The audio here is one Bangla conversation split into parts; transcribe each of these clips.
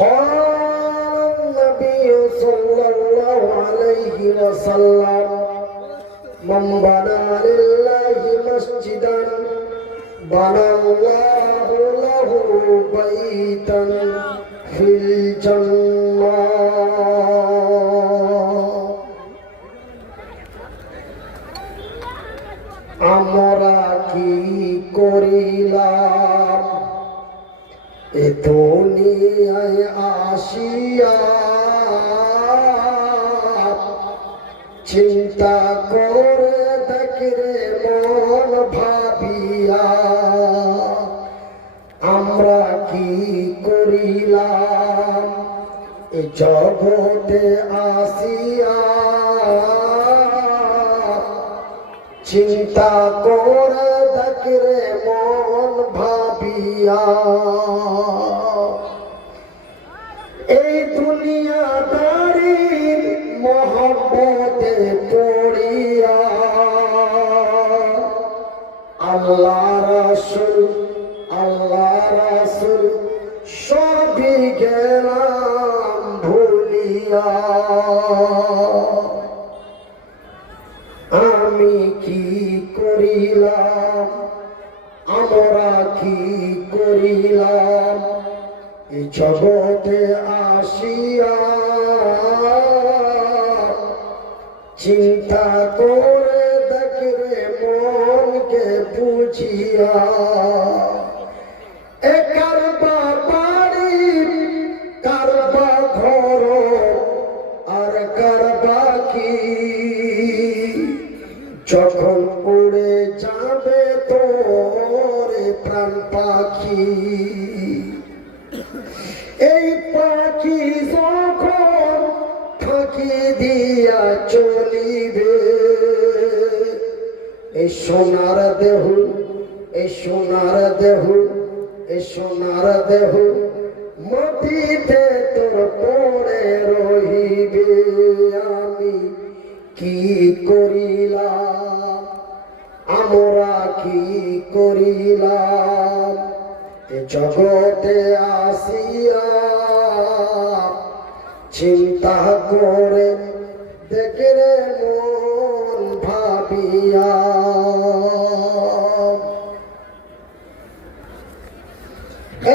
قال النبي صلى الله عليه وسلم من بنى لله مسجدا بنى الله له بيتا في الجنة আমরা কি করিলাম এ দুনিয়ায় আসিয়া চিন্তা করে দেখরে মন ভাবিয়া আমরা কি করিলাম এ জগতে আসিয়া চিন্তা করে দেখরে মন ভাবিয়া এই দুনিয়াদারির মহব্বতে পড়িয়া আল্লাহ রাসূল সবই গেলাম ভুলিয়া আমি কি করিলাম আমরা কি করিলাম এই জগতে আসিয়া চিন্তা করে দেখরে মনকে বুঝিয়া এ কারবা বাড়ি কারবা ঘর আর কারবা কি যখন উড়ে যাবে তোরে প্রাণ পাখি এই পাখি যখন ফাঁকি দিয়া চলিবে এই সোনার দেহ এই সোনার দেহ এই সোনার দেহ মাটিতে তোর পড়ে রহিবে আমি কি করিলাম আমরা কি করিলাম এ জগতে আসিয়া চিন্তা করে দেখরে মন ভাবিয়া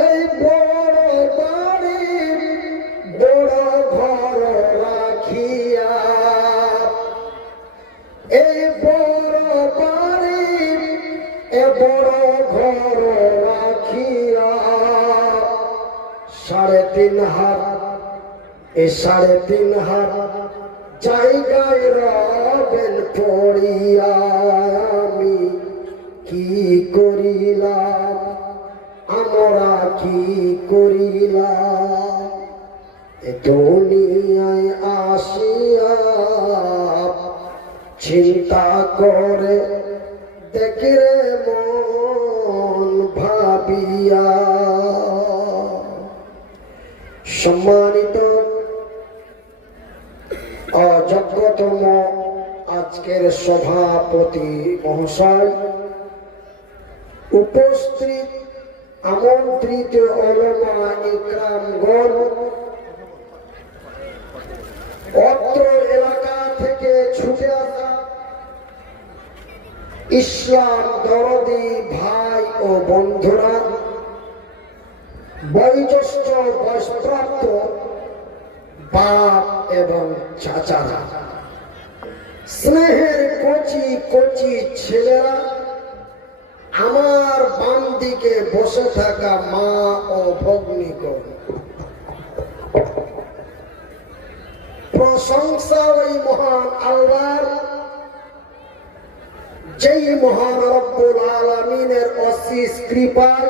এই বড় বাড়ি বড় ঘর রাখিয়া এই বড় বাড়ি এ বড় ঘর রাখিয়া 3.5 হাত এ 3.5 হাত জায়গায় রবেন পড়িয়া আমি কি করিলাম আমরা কি করিলাম এ দুনিয়ায় আসিয়া চিন্তা করে দেখরে মন ভাবিয়া সম্মানিত অযোগ্যতম আজকের সভাপতি মহাশয়, উপস্থিত আমন্ত্রিত উলামা ইকরামগণ, অত্র এলাকা থেকে ছুটে আসা ইসলাম দরদি ভাই ও বন্ধুরা, বয়োজ্যেষ্ঠ বয়সপ্রাপ্ত বাপ এবং চাচারা, স্নেহের কচি কচি ছেলেরা, আমার বাম দিকে বসে থাকা মা ও ভগ্নীগণ, প্রশংসা ওই মহান আল্লাহর, যেই মহান রব্বুল আলামিনের অশেষ কৃপায়,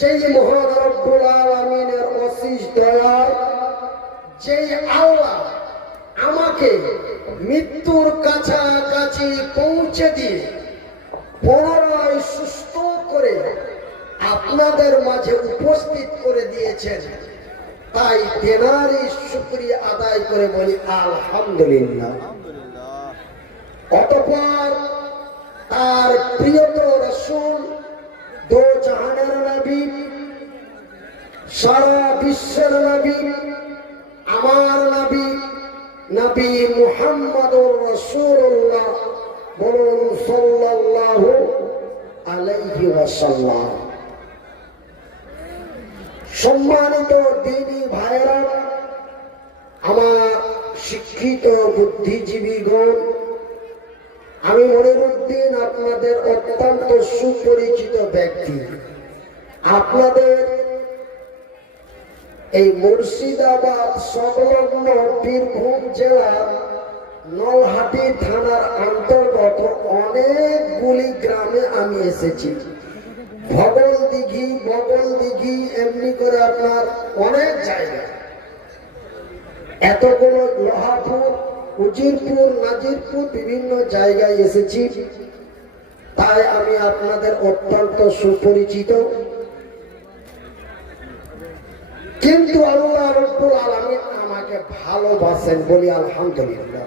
যেই মহান রব্বুল আলামিনের অশেষ দয়ায়, যেই আল্লাহ আমাকে মৃত্যুর কাছাকাছি পৌঁছে দিয়ে পুনরায় সুস্থ করে আপনাদের মাঝে উপস্থিত করে দিয়েছেন, তাই তেনারই শুকরিয়া আদায় করে বলি আলহামদুলিল্লাহ। অতঃপর তার প্রিয়তম রাসূল, দো জাহানের নবী সারা বিশ্বের নবী আমার নবী নবী মুহাম্মদুর রাসূলুল্লাহ বলুন সাল্লাল্লাহু আলাইহি ওয়াসাল্লাম। সম্মানিত দ্বীনি ভাইরা, আমার শিক্ষিত বুদ্ধিজীবীগণ, আমি মনিরুদ্দিন আপনাদের অত্যন্ত সুপরিচিত ব্যক্তি। আপনাদের এই মুর্শিদাবাদ সংলগ্ন বীরভূম জেলার নলহাটি থানার অন্তর্গত অনেকগুলি গ্রামে আমি এসেছি। বগল দিঘি এমনি করে আপনার অনেক জায়গা, এতগুলো লোহাপুর, উজিরপুর, নাজিরপুর বিভিন্ন জায়গায় এসেছি। তাই আমি আপনাদের অত্যন্ত সুপরিচিত। কিন্তু আল্লাহ রাব্বুল আলামিন আমাকে ভালোবাসেন, বলি আলহামদুলিল্লাহ।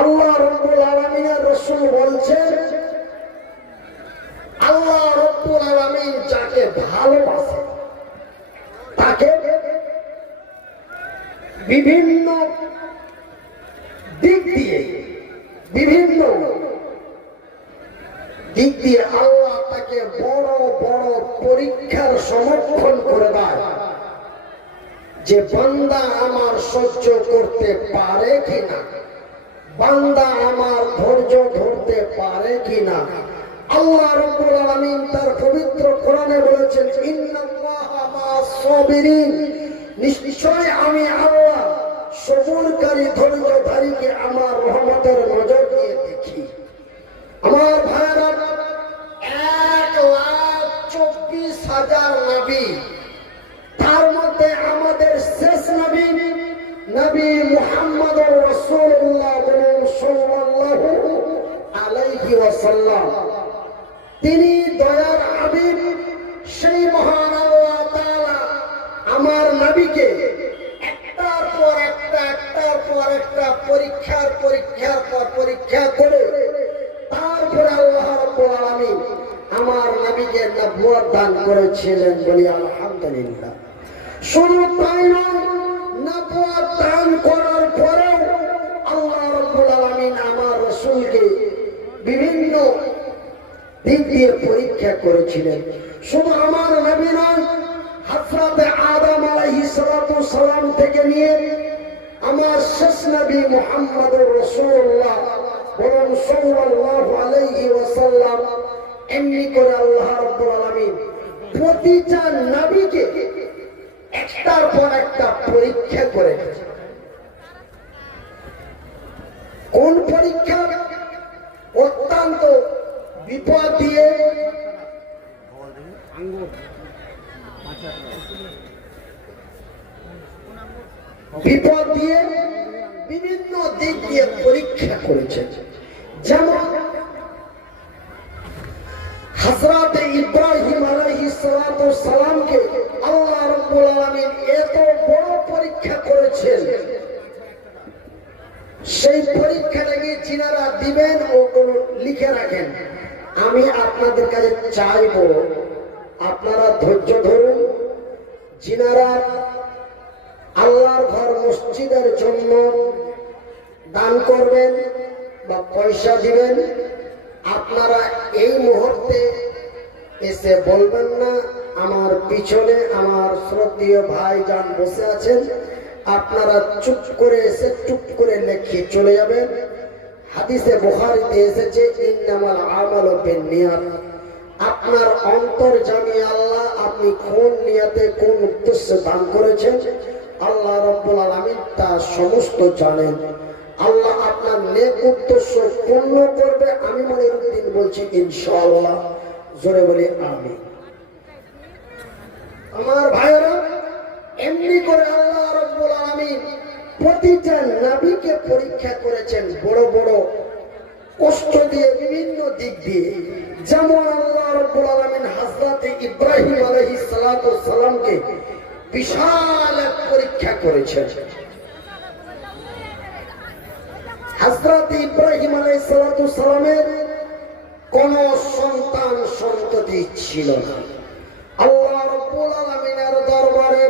আল্লাহ রাব্বুল আলামিনের রাসূল বলছেন, আল্লাহ রাব্বুল আলামিন যাকে ভালোবাসেন তাকে বিভিন্ন দিক দিয়ে আল্লাহ তাকে বড় বড় পরীক্ষার সম্মুখীন করে দেয়, যে বান্দা আমার সহ্য করতে পারে কিনা, বান্দা আমার ধৈর্য ধরতে পারে কিনা। আল্লাহ রাব্বুল আলামিন তার পবিত্র কোরআনে বলেছেন, ইন্নাল্লাহা মা'আস সাবিরিন, নিশ্চয় আমি আল্লাহ সবুরকারী ধৈর্যধারীকে আমার রহমতের নজর দিয়ে দেখি। আমার ভাইরা, 1,24,000 নবী, তার মধ্যে আমাদের শেষ নবী নবী মুহাম্মদুর রাসূলুল্লাহ সাল্লাল্লাহু আলাইহি ওয়াসাল্লাম, তিনি দয়ার হাবিব। সেই মহান আল্লাহ তাআলা আমার নবীকে একটার পর একটা পরীক্ষা করে তারপরে আল্লাহ রাব্বুল আলামিন আমার নবীকে নবুয়ত দান করেছিলেন, বলি আলহামদুলিল্লাহ। শুধু তাই নয়, নবুয়ত দান করার পরেও আল্লাহ রাব্বুল আলামিন আমার রাসূলকে বিভিন্ন দিক দিয়ে পরীক্ষা করেছিলেন। শুধু আমার নবী নয়, হযরত আদম আলাইহিস সালাম থেকে নিয়ে আমার শেষ নবী মুহাম্মদুর রাসূলুল্লাহ বলেন সাল্লাল্লাহু আলাইহি ওয়াসাল্লাম, এমনি করে আল্লাহ রাব্বুল আলামিন প্রতিটা নবীকে একটার পর একটা পরীক্ষা করে গেছেন। কোন পরীক্ষা? অত্যন্ত বিপদ দিয়ে, বিভিন্ন দিক দিয়ে পরীক্ষা করেছেন। যেমন হযরত ইব্রাহিম আলাইহিস সালামকে আল্লাহ রাব্বুল আলামিন এত বড় পরীক্ষা করেছেন, সেই পরীক্ষাটাকে যিনারা দিবেন ও কোন লিখে রাখেন। আমি আপনাদের কাছে চাইব, আপনারা ধৈর্য ধরুন। যিনারা আল্লাহর ঘর মসজিদের জন্য দান করবেন বা পয়সা দিবেন, আপনারা এই মুহূর্তে এসে বলবেন না। আমার পিছনে আমার শ্রদ্ধেয় ভাইজান বসে আছেন, আপনারা চুপ করে এসে টুপ করে লেখে চলে যাবেন। হাদিসে বুখারীতে এসেছে, ইন্নামাল আমালু বিন্নিয়াত। আপনার অন্তর জানি আল্লাহ, আপনি কোন নিয়তে কোন উদ্দেশ্যে দান করেছেন আল্লাহ রাব্বুল আলামিন তা সমস্ত জানেন। আল্লাহ আপনার নেক উদ্দেশ্য পূর্ণ করবে। আমি মনিরুদ্দিন বলছি ইনশাআল্লাহ। জোরে বলি আমিন। আমার ভাইরা, এমনি করে আল্লাহ রাব্বুল আলামিন প্রতিটা নবীকে পরীক্ষা করেছেন, বড় বড় কষ্ট দিয়ে, বিভিন্ন দিক দিয়ে। যেমন আল্লাহ রাব্বুল আলামিন হযরত ইব্রাহিম আলাইহিস সালামকে বিশাল এক পরীক্ষা করেছেন। হযরত ইব্রাহিম আলাইহিস সালামের কোন সন্তান সন্ততি ছিল না। আল্লাহ রাব্বুল আলামিনের দরবারে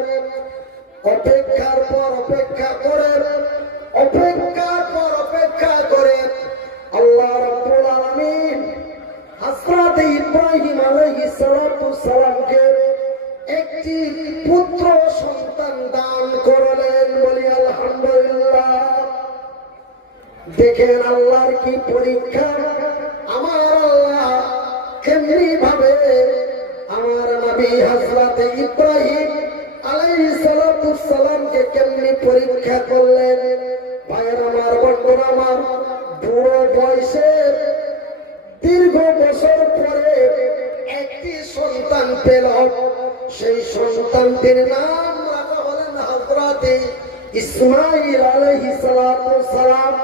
অপেক্ষার পর অপেক্ষা করে আল্লাহ রাব্বুল আলামিন হযরত ইব্রাহিম আলাইহিস সালামকে একটি পুত্র সন্তান দান করলেন। বলি আলহামদুলিল্লাহ। দেখেন আল্লাহর কি পরীক্ষা। আমার আল্লাহ কেমনি ভাবে আমার নবী হযরত ইব্রাহিম আলাইহিস সালামকে কেমনি পরীক্ষা করলেন। ভাইয়ের আমার, বন্ধুরা আমার, বুড়ো বয়সে দীর্ঘ বছর পরে একটি সন্তান পেল। সেই সন্তানটির নাম রাখা হলেন হযরত ইসমাঈল আলাইহিস সালাম।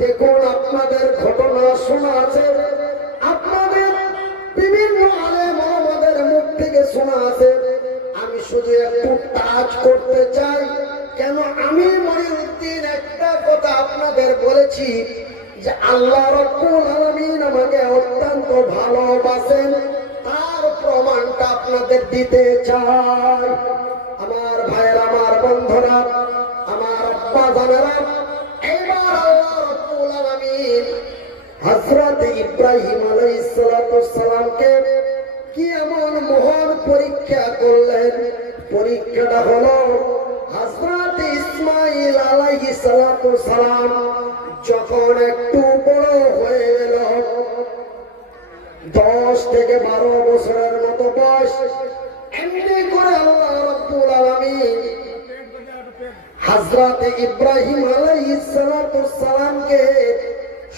দেখুন, আপনাদের ঘটনা শোনা আছে, আপনাদের বিভিন্ন আলেম ওলামাদের মুখ থেকে শোনা আছে। আমি শুধু একটু টাচ করতে চাই। কেন আমি মনিরউদ্দিন একটা কথা আপনাদের বলেছি যে আল্লাহ রাব্বুল আলামিন আমাকে অত্যন্ত ভালোবাসেন, তার প্রমাণটা আপনাদের দিতে চাই। আমার ভাইয়েরা, আমার বন্ধুরা, আমার আব্বা জানেরা, এবার আল্লাহ রাব্বুল আলামিন হযরত ইব্রাহিম আলাইহিস সালামকে কি এমন মহান পরীক্ষা করলেন। পরীক্ষাটা হলো হযরত ইসমাঈল আলাইহিস সালাম যখন একটু বড় হয়ে গেল, 10 থেকে 12 বছরের মতো বয়স, এমনি করে আল্লাহ রাব্বুল আলামিন হযরত ইব্রাহিম আলাইহিস সালামকে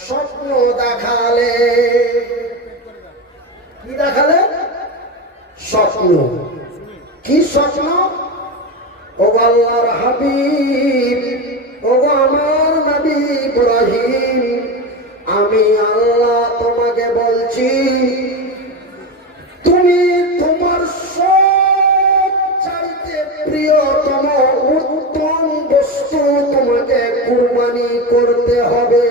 স্বপ্ন দেখালে। কি দেখালে? স্বপ্ন। কি স্বপ্ন? ও আল্লাহর হাবিব, ও আমার নবী ইব্রাহিম, আমি আল্লাহ তোমাকে বলছি, তুমি তোমার সবচাইতে প্রিয়তম উত্তম বস্তু তোমাকে কুরবানি করতে হবে।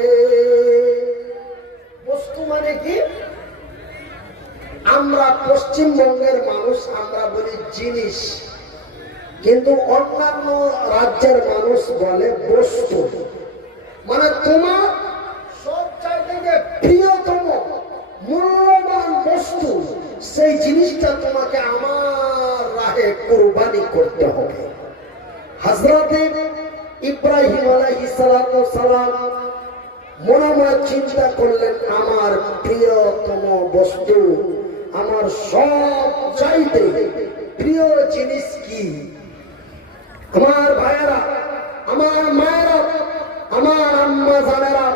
বস্তু মানে কি? আমরা পশ্চিমবঙ্গের মানুষ, আমরা বলি জিনিস, কিন্তু অন্যান্য রাজ্যের মানুষ বলে বস্তু। মানে তোমার সবচাইতে প্রিয়তম মূল্যবান বস্তু, সেই জিনিসটা তোমাকে আমার রাহে কুরবানি করতে হবে। হযরত ইব্রাহিম আলাইহিস সালাম মনে মনে চিন্তা করলেন, আমার প্রিয়তম বস্তু, আমার সবচাইতে প্রিয় জিনিস কি? আমার ভাইয়েরা, আমার মায়েরা, আমার আম্মা জানেরা,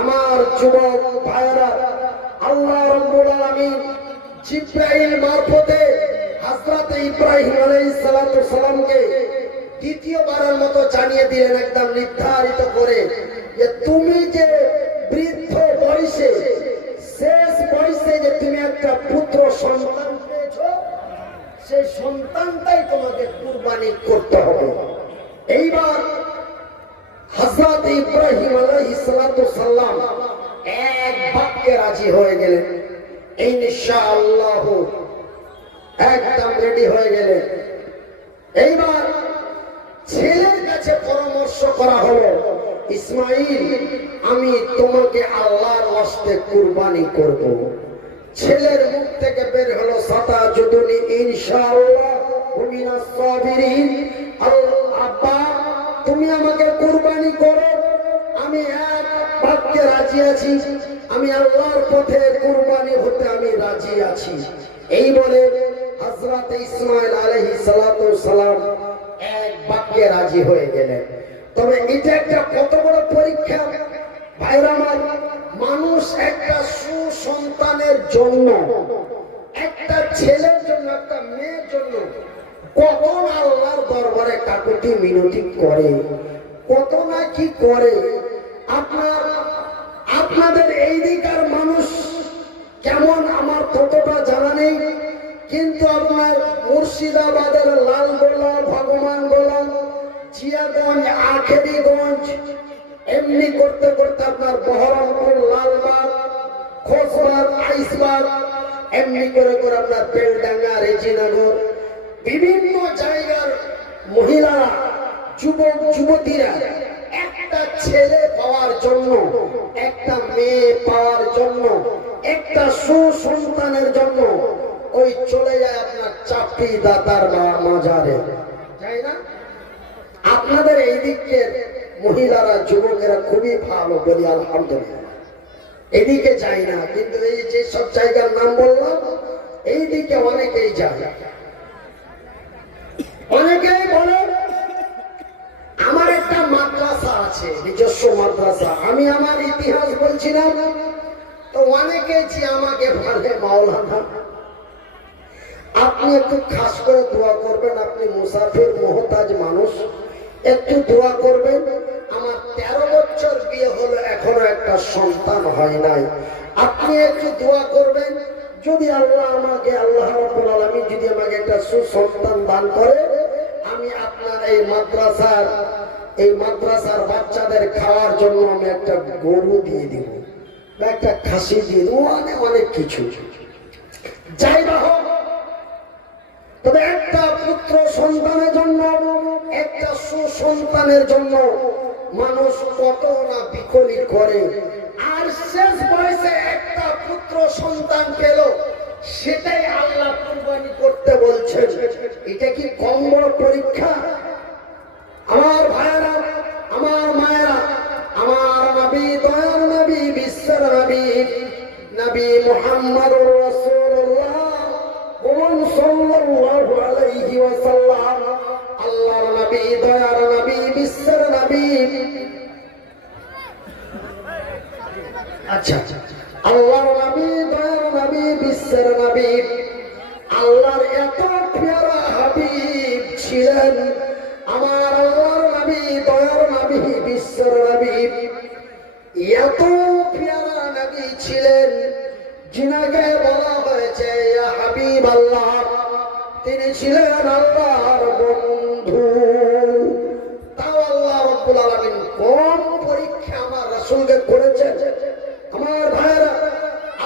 আমার যুবক ভাইয়েরা, আল্লাহ রাব্বুল আলামিন জিবরাইল মারফতে হযরত ইব্রাহিম আলাইহিস সালামকে দ্বিতীয়বারের মতো জানিয়ে দিলেন, একদম নির্ধারিত করে, যে তুমি যে বৃদ্ধ বয়সে, শেষ বয়সে যে তুমি একটা পুত্র সন্তান পেয়েছো, সেই সন্তানটাই তোমাকে কুরবানি করতে হবে। এইবার হযরত ইব্রাহিম আলাইহিস সালাম এক বাক্যে রাজি হয়ে গেলেন, ইনশাআল্লাহ, একদম রেডি হয়ে গেলেন। এইবার ছেলের কাছে পরামর্শ করা হলো, ইসমাঈল, আমি তোমাকে আল্লাহর ওয়াস্তে কুরবানি করব। ছেলের মুখ থেকে বের হলো, সাতাজুদুনি ইনশাআল্লাহ মিনাস সাবিরিন। আব্বা, তুমি আমাকে কুরবানি করো, আমি এক বাক্যে রাজি আছি, আমি আল্লাহর পথে কুরবানি হতে আমি রাজি আছি। এই বলে হযরত ইসমাঈল আলাইহিস সালাম এক বাক্যে রাজি হয়ে গেলেন। তবে এটা একটা কত বড় পরীক্ষা ভাইরা আমার। মানুষ একটা সুসন্তানের জন্য, একটা ছেলের জন্য, একটা মেয়ের জন্য কত আল্লাহর দরবারে কাকুতি মিনতি করে, কত না কি করে। আপনাদের এই দিকার মানুষ কেমন আমার ততটা জানা নেই, কিন্তু আপনার মুর্শিদাবাদের লালগোলা, ভগবানগোলা, জিয়াগঞ্জ, আখেরিগঞ্জ, এমনি করতে করতে আপনার বহরমপুর, লালবাগ, খোসবাগ, আইসবাগ, এমনি করে করে আপনার বেলডাঙ্গা, রেজিনগর, বিভিন্ন জায়গার মহিলারা, যুবক যুবতীরা একটা ছেলে পাওয়ার জন্য, একটা মেয়ে পাওয়ার জন্য, একটা সুসন্তানের জন্য ওই চলে যায় আপনার চাপি দাতার মাজারে, তাই না? আপনাদের এই দিকে মহিলারা, যুবকেরা খুবই ভালো, বলি আলহামদুলিল্লাহ। এদিকে যায় না, কিন্তু এই যে সব জায়গার নাম বললাম এই দিকে অনেকেই যায়। অনেকেই বলে আমার একটা মাদ্রাসা আছে, নিজস্ব মাদ্রাসা, আমি আমার ইতিহাস বলছিলাম, তো অনেকে যে আমাকে বলে মাওলানা আপনি একটু খাস করে দোয়া করবেন, আপনি মুসাফির মুহতাজ মানুষ, একটু দোয়া করবেন। আমার 13 বছর বিয়ে হলো, এখনো একটা সন্তান হয় নাই, আপনি একটু দোয়া করবেন। যদি আল্লাহ আমাকে, আল্লাহ রাব্বুল আলামিন যদি আমাকে একটা সুসন্তান দান করে, আমি আপনার এই মাদ্রাসার বাচ্চাদের খাওয়ার জন্য আমি একটা গরু দিয়ে দিব, বা একটা খাসি দিয়ে দিব, অনেক কিছু। যাই না হোক, তবে একটা পুত্র সন্তানের জন্য, একটা সুসন্তানের জন্য মানুষ কত না বিকলিত করে। আর শেষ বয়সে একটা পুত্র সন্তান পেল, সেটাই আল্লাহ কুরবানি করতে বলছেন। এটা কি কম বড় পরীক্ষা? আমার ভাইয়েরা, আমার মায়েরা, আমার নবী, দয়ার নবী, বিশ্বের নবী, নবী মুহাম্মদুর রাসূলুল্লাহ সাল্লাল্লাহু আলাইহি ওয়াসাল্লাম, আল্লাহর নবী, দয়ার নবী, বিশ্বের নবী, আচ্ছা আল্লাহর নবী, দয়ার নবী, বিশ্বের নবী, আল্লাহর এত প্রিয় হাবিব ছিলেন। আমার আল্লাহর নবী, দয়ার নবী, বিশ্বের নবী, এত প্রিয় নবী ছিলেন, যিনাকে বলা হয়েছে ইয়া হাবিব আল্লাহ, তিনি ছিলেন আল্লাহর বন্ধু। তাও আল্লাহ রাব্বুল আলামিন কোন পরীক্ষা আমার রাসূলকে করেছেন? আমার ভাইয়েরা,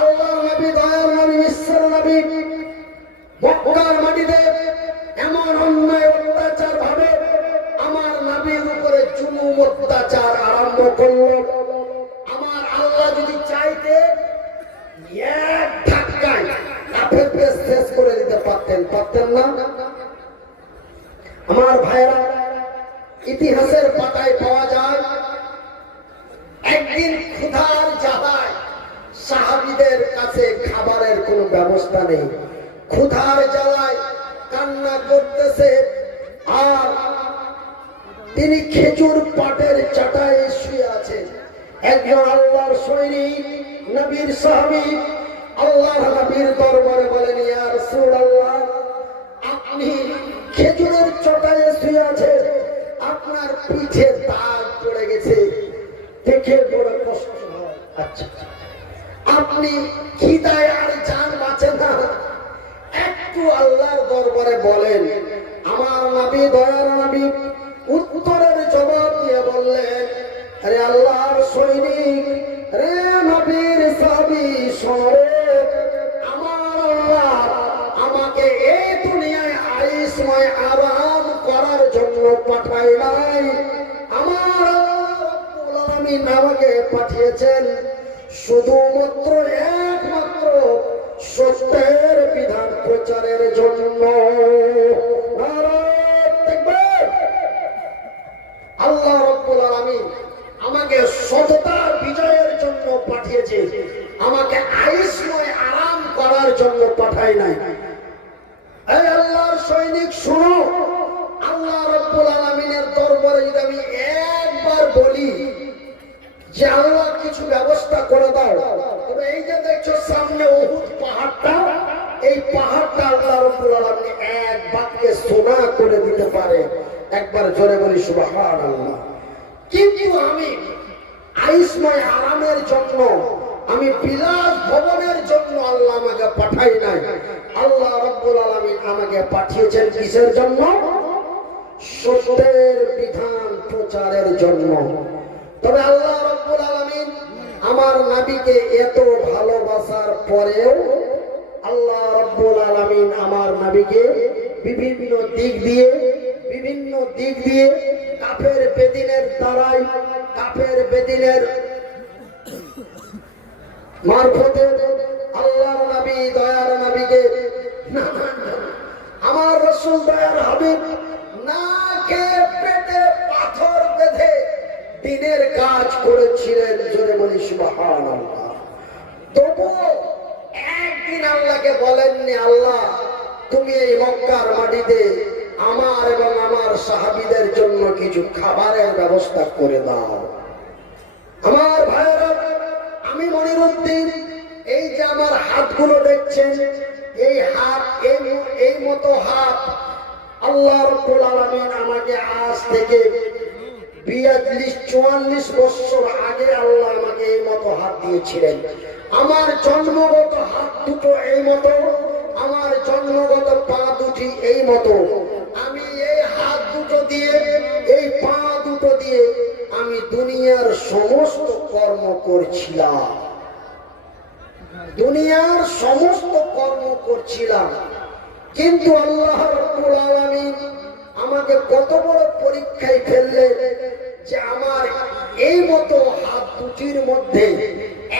আল্লাহর নবী, দয়ার নবী, বিশ্বের নবী মক্কার মাটিতে এমন অন্যায় অত্যাচার ভাবে আমার নবীর উপরে জুলুম অত্যাচার আরম্ভ করল। আমার আল্লাহ যদি চাইতে এক ধাক্কায় কাফের পেশ শেষ করে দিতে পারতেন, পারতেন না? আমার ভাইয়েরা, ইতিহাসের পাতায় পাওয়া যায় একদিন ক্ষুধার জ্বালায় সাহাবীদের কাছে খাবারের কোনো ব্যবস্থা নেই, ক্ষুধার জ্বালায় কান্না করতেছে, আর তিনি খেজুর পাটের চাটায় শুয়ে আছেন। একজন আল্লাহর সৈনিক, নবীর সাহাবী, আল্লাহর নবীর দরবারে বলেন, ইয়া রাসূলুল্লাহ, আপনি খেজুরের চটায়ে শুয়ে আছেন, আপনার পিঠে দাগ পড়ে গেছে, দেখে বড় কষ্ট হয়। আচ্ছা, আপনি খিদায় আর জান বাঁচে না, একটু আল্লাহর দরবারে বলেন। আমার নবী, দয়ার নবী উত্তরের জবাব দিয়ে বললেন, আরে আল্লাহর সৈনিক, রে নবীর সাহাবী, শোনো, আমার আল্লাহ আমাকে এই দুনিয়ায় আইসময় আরাম করার জন্য পাঠায় নাই, আমার আল্লাহ রাব্বুল আলামিন আমাকে পাঠিয়েছেন শুধুমাত্র একমাত্র সত্যের বিধান প্রচারের জন্য। আল্লাহ রাব্বুল আলামিন আমাকে সততার বিজয়ের জন্য পাঠিয়েছে, আমাকে আইসময় আরাম করার জন্য পাঠায় নাই। এই আল্লাহর সৈনিক, শুনো, আল্লাহ রাব্বুল আলামিনের দরবারে যদি আমি একবার বলি যে আল্লাহ কিছু ব্যবস্থা করে দাও, তবে এই যে দেখছো সামনে উহুদ পাহাড়টা, এই পাহাড়টা আল্লাহ রাব্বুল আলামিন এক বাক্যে সোনা করে দিতে পারে। একবার জোরে বলি সুবহানাল্লাহ। কিন্তু আমি আইসময় আরামের জন্য, আমি বিলাস ভবনের জন্য আল্লাহ আমাকে পাঠাই নাই। আল্লাহ রাব্বুল আলামিন আমাকে পাঠিয়েছেন কিসের জন্য? সত্যের বিধান প্রচারের জন্য। তবে আল্লাহ রাব্বুল আলামিন আমার নবীকে এত ভালোবাসার পরেও আল্লাহ রাব্বুল আলামিন আমার নবীকে বিভিন্ন দিক দিয়ে কাফের বেদিনের দ্বারাই, কাফের বেদিনের মারফতে আল্লাহর নবী দয়ার নবীকে আমার রাসূল দয়ার হাবিব নাকে পেটে পাথর বেঁধে দিনের কাজ করেছিলেন। জোরে বলি সুবহানাল্লাহ। তবুও একদিন আল্লাহকে বলেননি, আল্লাহ তুমি এই মক্কার মাটিতে আমার এবং আমার সাহাবীদের জন্য কিছু খাবারের ব্যবস্থা করে দাও। আমার ভাইয়েরা, আমি মনিরুদ্দিন, এই যে আমার হাতগুলো দেখছেন, এই হাত, এই মতো হাত আল্লাহ রাব্বুল আলামিন আমাকে আজ থেকে 42-44 বছর আগে আল্লাহ আমাকে এই মতো হাত দিয়েছিলেন। আমার জন্মগত হাত দুটো এই মতো, আমার জন্মগত পা দুটি এই মতো। আমি এই হাত দুটো দিয়ে, এই পা দুটো দিয়ে আমি দুনিয়ার সমস্ত কর্ম করছিলাম, দুনিয়ার সমস্ত কর্ম করছিলাম। কিন্তু আল্লাহ রাব্বুল আলামিন আমাকে কত বড় পরীক্ষায় ফেললেন যে আমার এই মতো হাত দুটির মধ্যে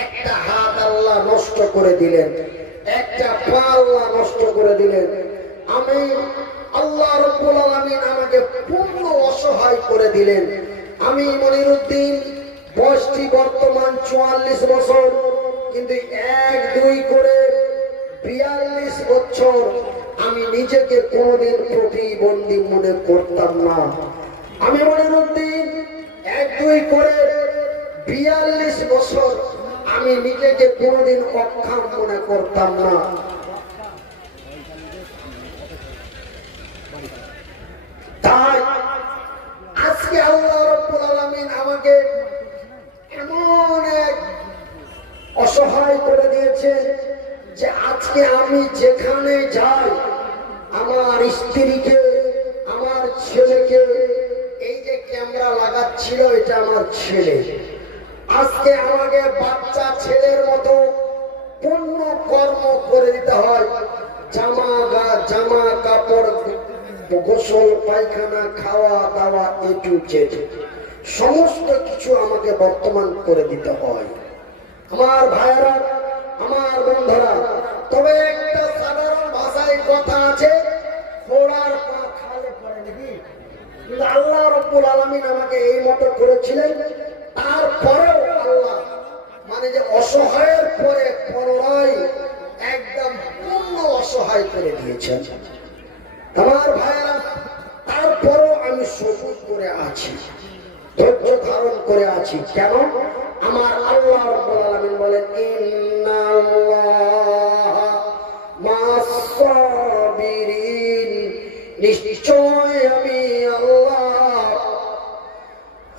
একটা হাত আল্লাহ নষ্ট করে দিলেন, একটা পা আল্লাহ নষ্ট করে দিলেন। আমি আল্লাহ রাব্বুল আলামিন আমাকে পূর্ণ অসহায় করে দিলেন। আমি মনিরুদ্দিন, বয়সটি বর্তমান 44 বছর, কিন্তু 1-2 করে 42 বছর আমি নিজেকে কোনোদিন প্রতিবন্ধী মনে করতাম না। আমি মনিরুদ্দিন 1-2 করে 42 বছর আমি নিজেকে কোনোদিন অক্ষম মনে করতাম না। তাই আজকে আল্লাহ রাব্বুল আলামিন আমাকে এমন এক অসহায় করে দিয়েছে যে আজকে আমি যেখানে যাই, আমার স্ত্রীকে, আমার ছেলেকে, এই যে ক্যামেরা লাগাচ্ছিল এটা আমার ছেলে, আজকে আমাকে বাচ্চা ছেলের মতো পূর্ণ কর্ম করে দিতে হয়। জামা কাপড়, গোসল, পায়খানা, খাওয়া দাওয়া, A to Z সমস্ত কিছু আমাকে বর্তমান করে দিতে হয়। আমার ভাইয়েরা, আমার বন্ধুরা, তবে একটা সাধারণ ভাষায় কথা আছে, ফোড়ার পা খালে পড়ে নাকি? কিন্তু আল্লাহ রাব্বুল আলামিন আমাকে এই মতো করেছিলেন। তারপরেও আল্লাহ মানে যে অসহায়ের পরে পুনরায় একদম পূর্ণ অসহায় করে দিয়েছেন। আমার ভাইয়েরা, তারপরেও আমি সবুর করে আছি, ধৈর্য ধারণ করে আছি। কেন? আমার আল্লাহ রাব্বুল আলামিন বলেন, ইন্নাল্লাহা মা'আস সাবিরিন, নিশ্চয় আমি আল্লাহ,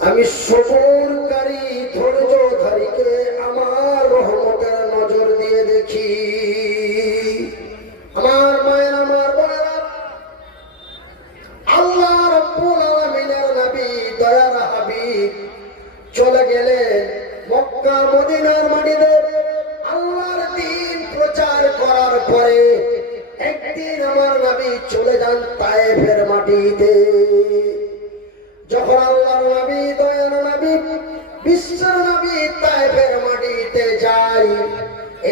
আমি সবুরকারী ধৈর্যধারীকে আমার রহমতের নজর দিয়ে দেখি। আমার মায়ের, আমার বোনেরা, আল্লাহ রাব্বুল আলামিনের নবী দয়ার হাবিব চলে গেলেন মক্কা মদিনার মাটিতে। আল্লাহর দ্বীন প্রচার করার পরে একদিন আমার নবী চলে যান তায়েফের মাটিতে। যখন আল্লাহর নবী দয়ার নবী বিশ্ব নবী তায়েফের মাটিতে যায়,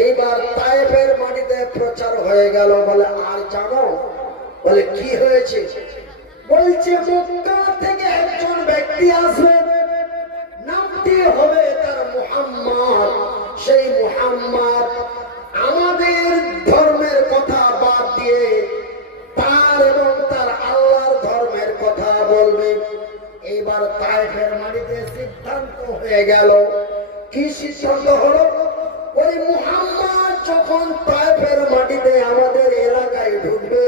এইবার তায়েফের মাটিতে প্রচার হয়ে গেল। বলে, আর জানো? বলে, কি হয়েছে? বলছে, মক্কা থেকে একজন ব্যক্তি আসবে, নামটি হবে তার মুহাম্মদ। সেই মুহাম্মদ আমাদের ধর্মের কথা বাদ দিয়ে তার এবং তার আল্লাহর ধর্মের কথা বলবে। এইবার তায়েফের মাটিতে সিদ্ধান্ত হয়ে গেল। কি সিদ্ধান্ত হলো? ওই মুহাম্মদ যখন তায়েফের মাটিতে আমাদের এলাকায় ঢুকবে,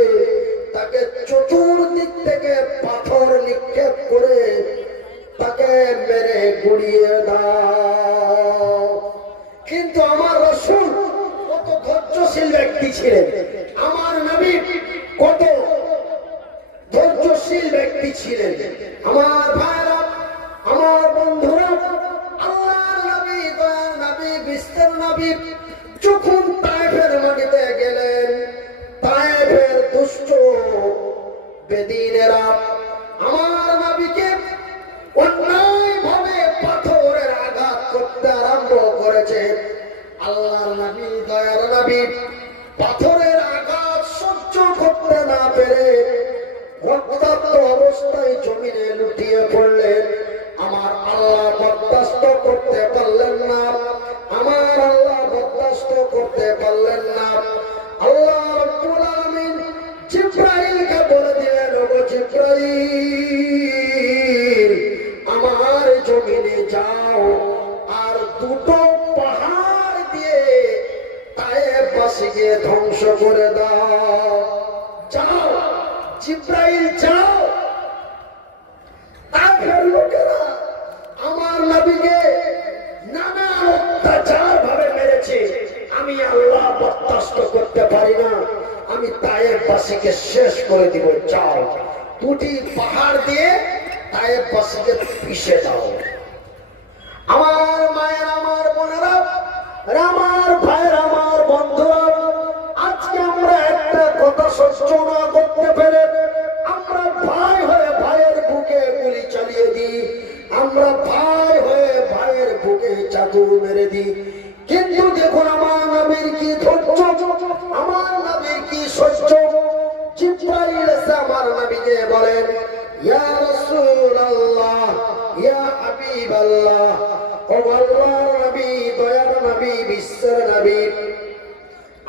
তাকে চতুর্দিক থেকে পাথর নিক্ষেপ করে তাকে মেরে গুড়িয়ে দাও। কিন্তু আমার রাসূল কত ধৈর্যশীল ব্যক্তি ছিলেন, আমার নবী কত ধৈর্যশীল ব্যক্তি ছিলেন। আমার ভাইরা, আমার বন্ধুরা, আল্লাহর নবী, দয়ার নবী, বিশ্বের নবী যখন তায়েফের মাটিতে গেলেন, বেদিনেরা আমার নবীকে অন্যায়ভাবে পাথরের আঘাত করতে আরম্ভ করেছে। আল্লাহর নবী, দয়ার নবী পাথরের আঘাত সহ্য করতে না পেরে রক্তাক্ত অবস্থায় জমিনে লুটিয়ে পড়লেন। আমার আল্লাহ বরদাস্ত করতে পারলেন না, আমার আল্লাহ বরদাস্ত করতে পারলেন না। আল্লাহ রাব্বুল আলামিন জিবরাইলকে বলে দিলেন, ওগো জিবরাইল আমার জমিনে যাও আর দুটো পাহাড় দিয়ে তায়েফবাসীকে ধ্বংস করে দাও। যাও জিবরাইল যাও। তায়েফের লোকেরা আমার নবীকে নানা অত্যাচার ভাবে মেরেছে, আমি আল্লাহ বরদাস্ত করতে পারি না, আমি তায়েফবাসীকে শেষ করে দিব। যাও দুটি পাহাড় দিয়ে তায়েফবাসীকে পিষে দাও। আমার মায়ের, আমার বোনেরা, আমার ভাইয়ের, আমার বন্ধুরা, আজকে আমরা একটা কথা সহ্য না করতে পেরে আমরা ভাই হয়ে ভাইয়ের বুকে গুলি চালিয়ে দিই, আমরা ভাই হয়ে ভাইয়ের বুকে চাকু মেরে দিই। কিন্তু দেখুন আমার নবীর কি ধৈর্য, আমার নবীর কি সহ্য। জিবরাইল এসে আমার নবীকে বলেন, ইয়া রাসূলুল্লাহ, ইয়া হাবিবাল্লাহ, ও আল্লাহর নবী, দয়ার নবী, বিশ্বের নবী,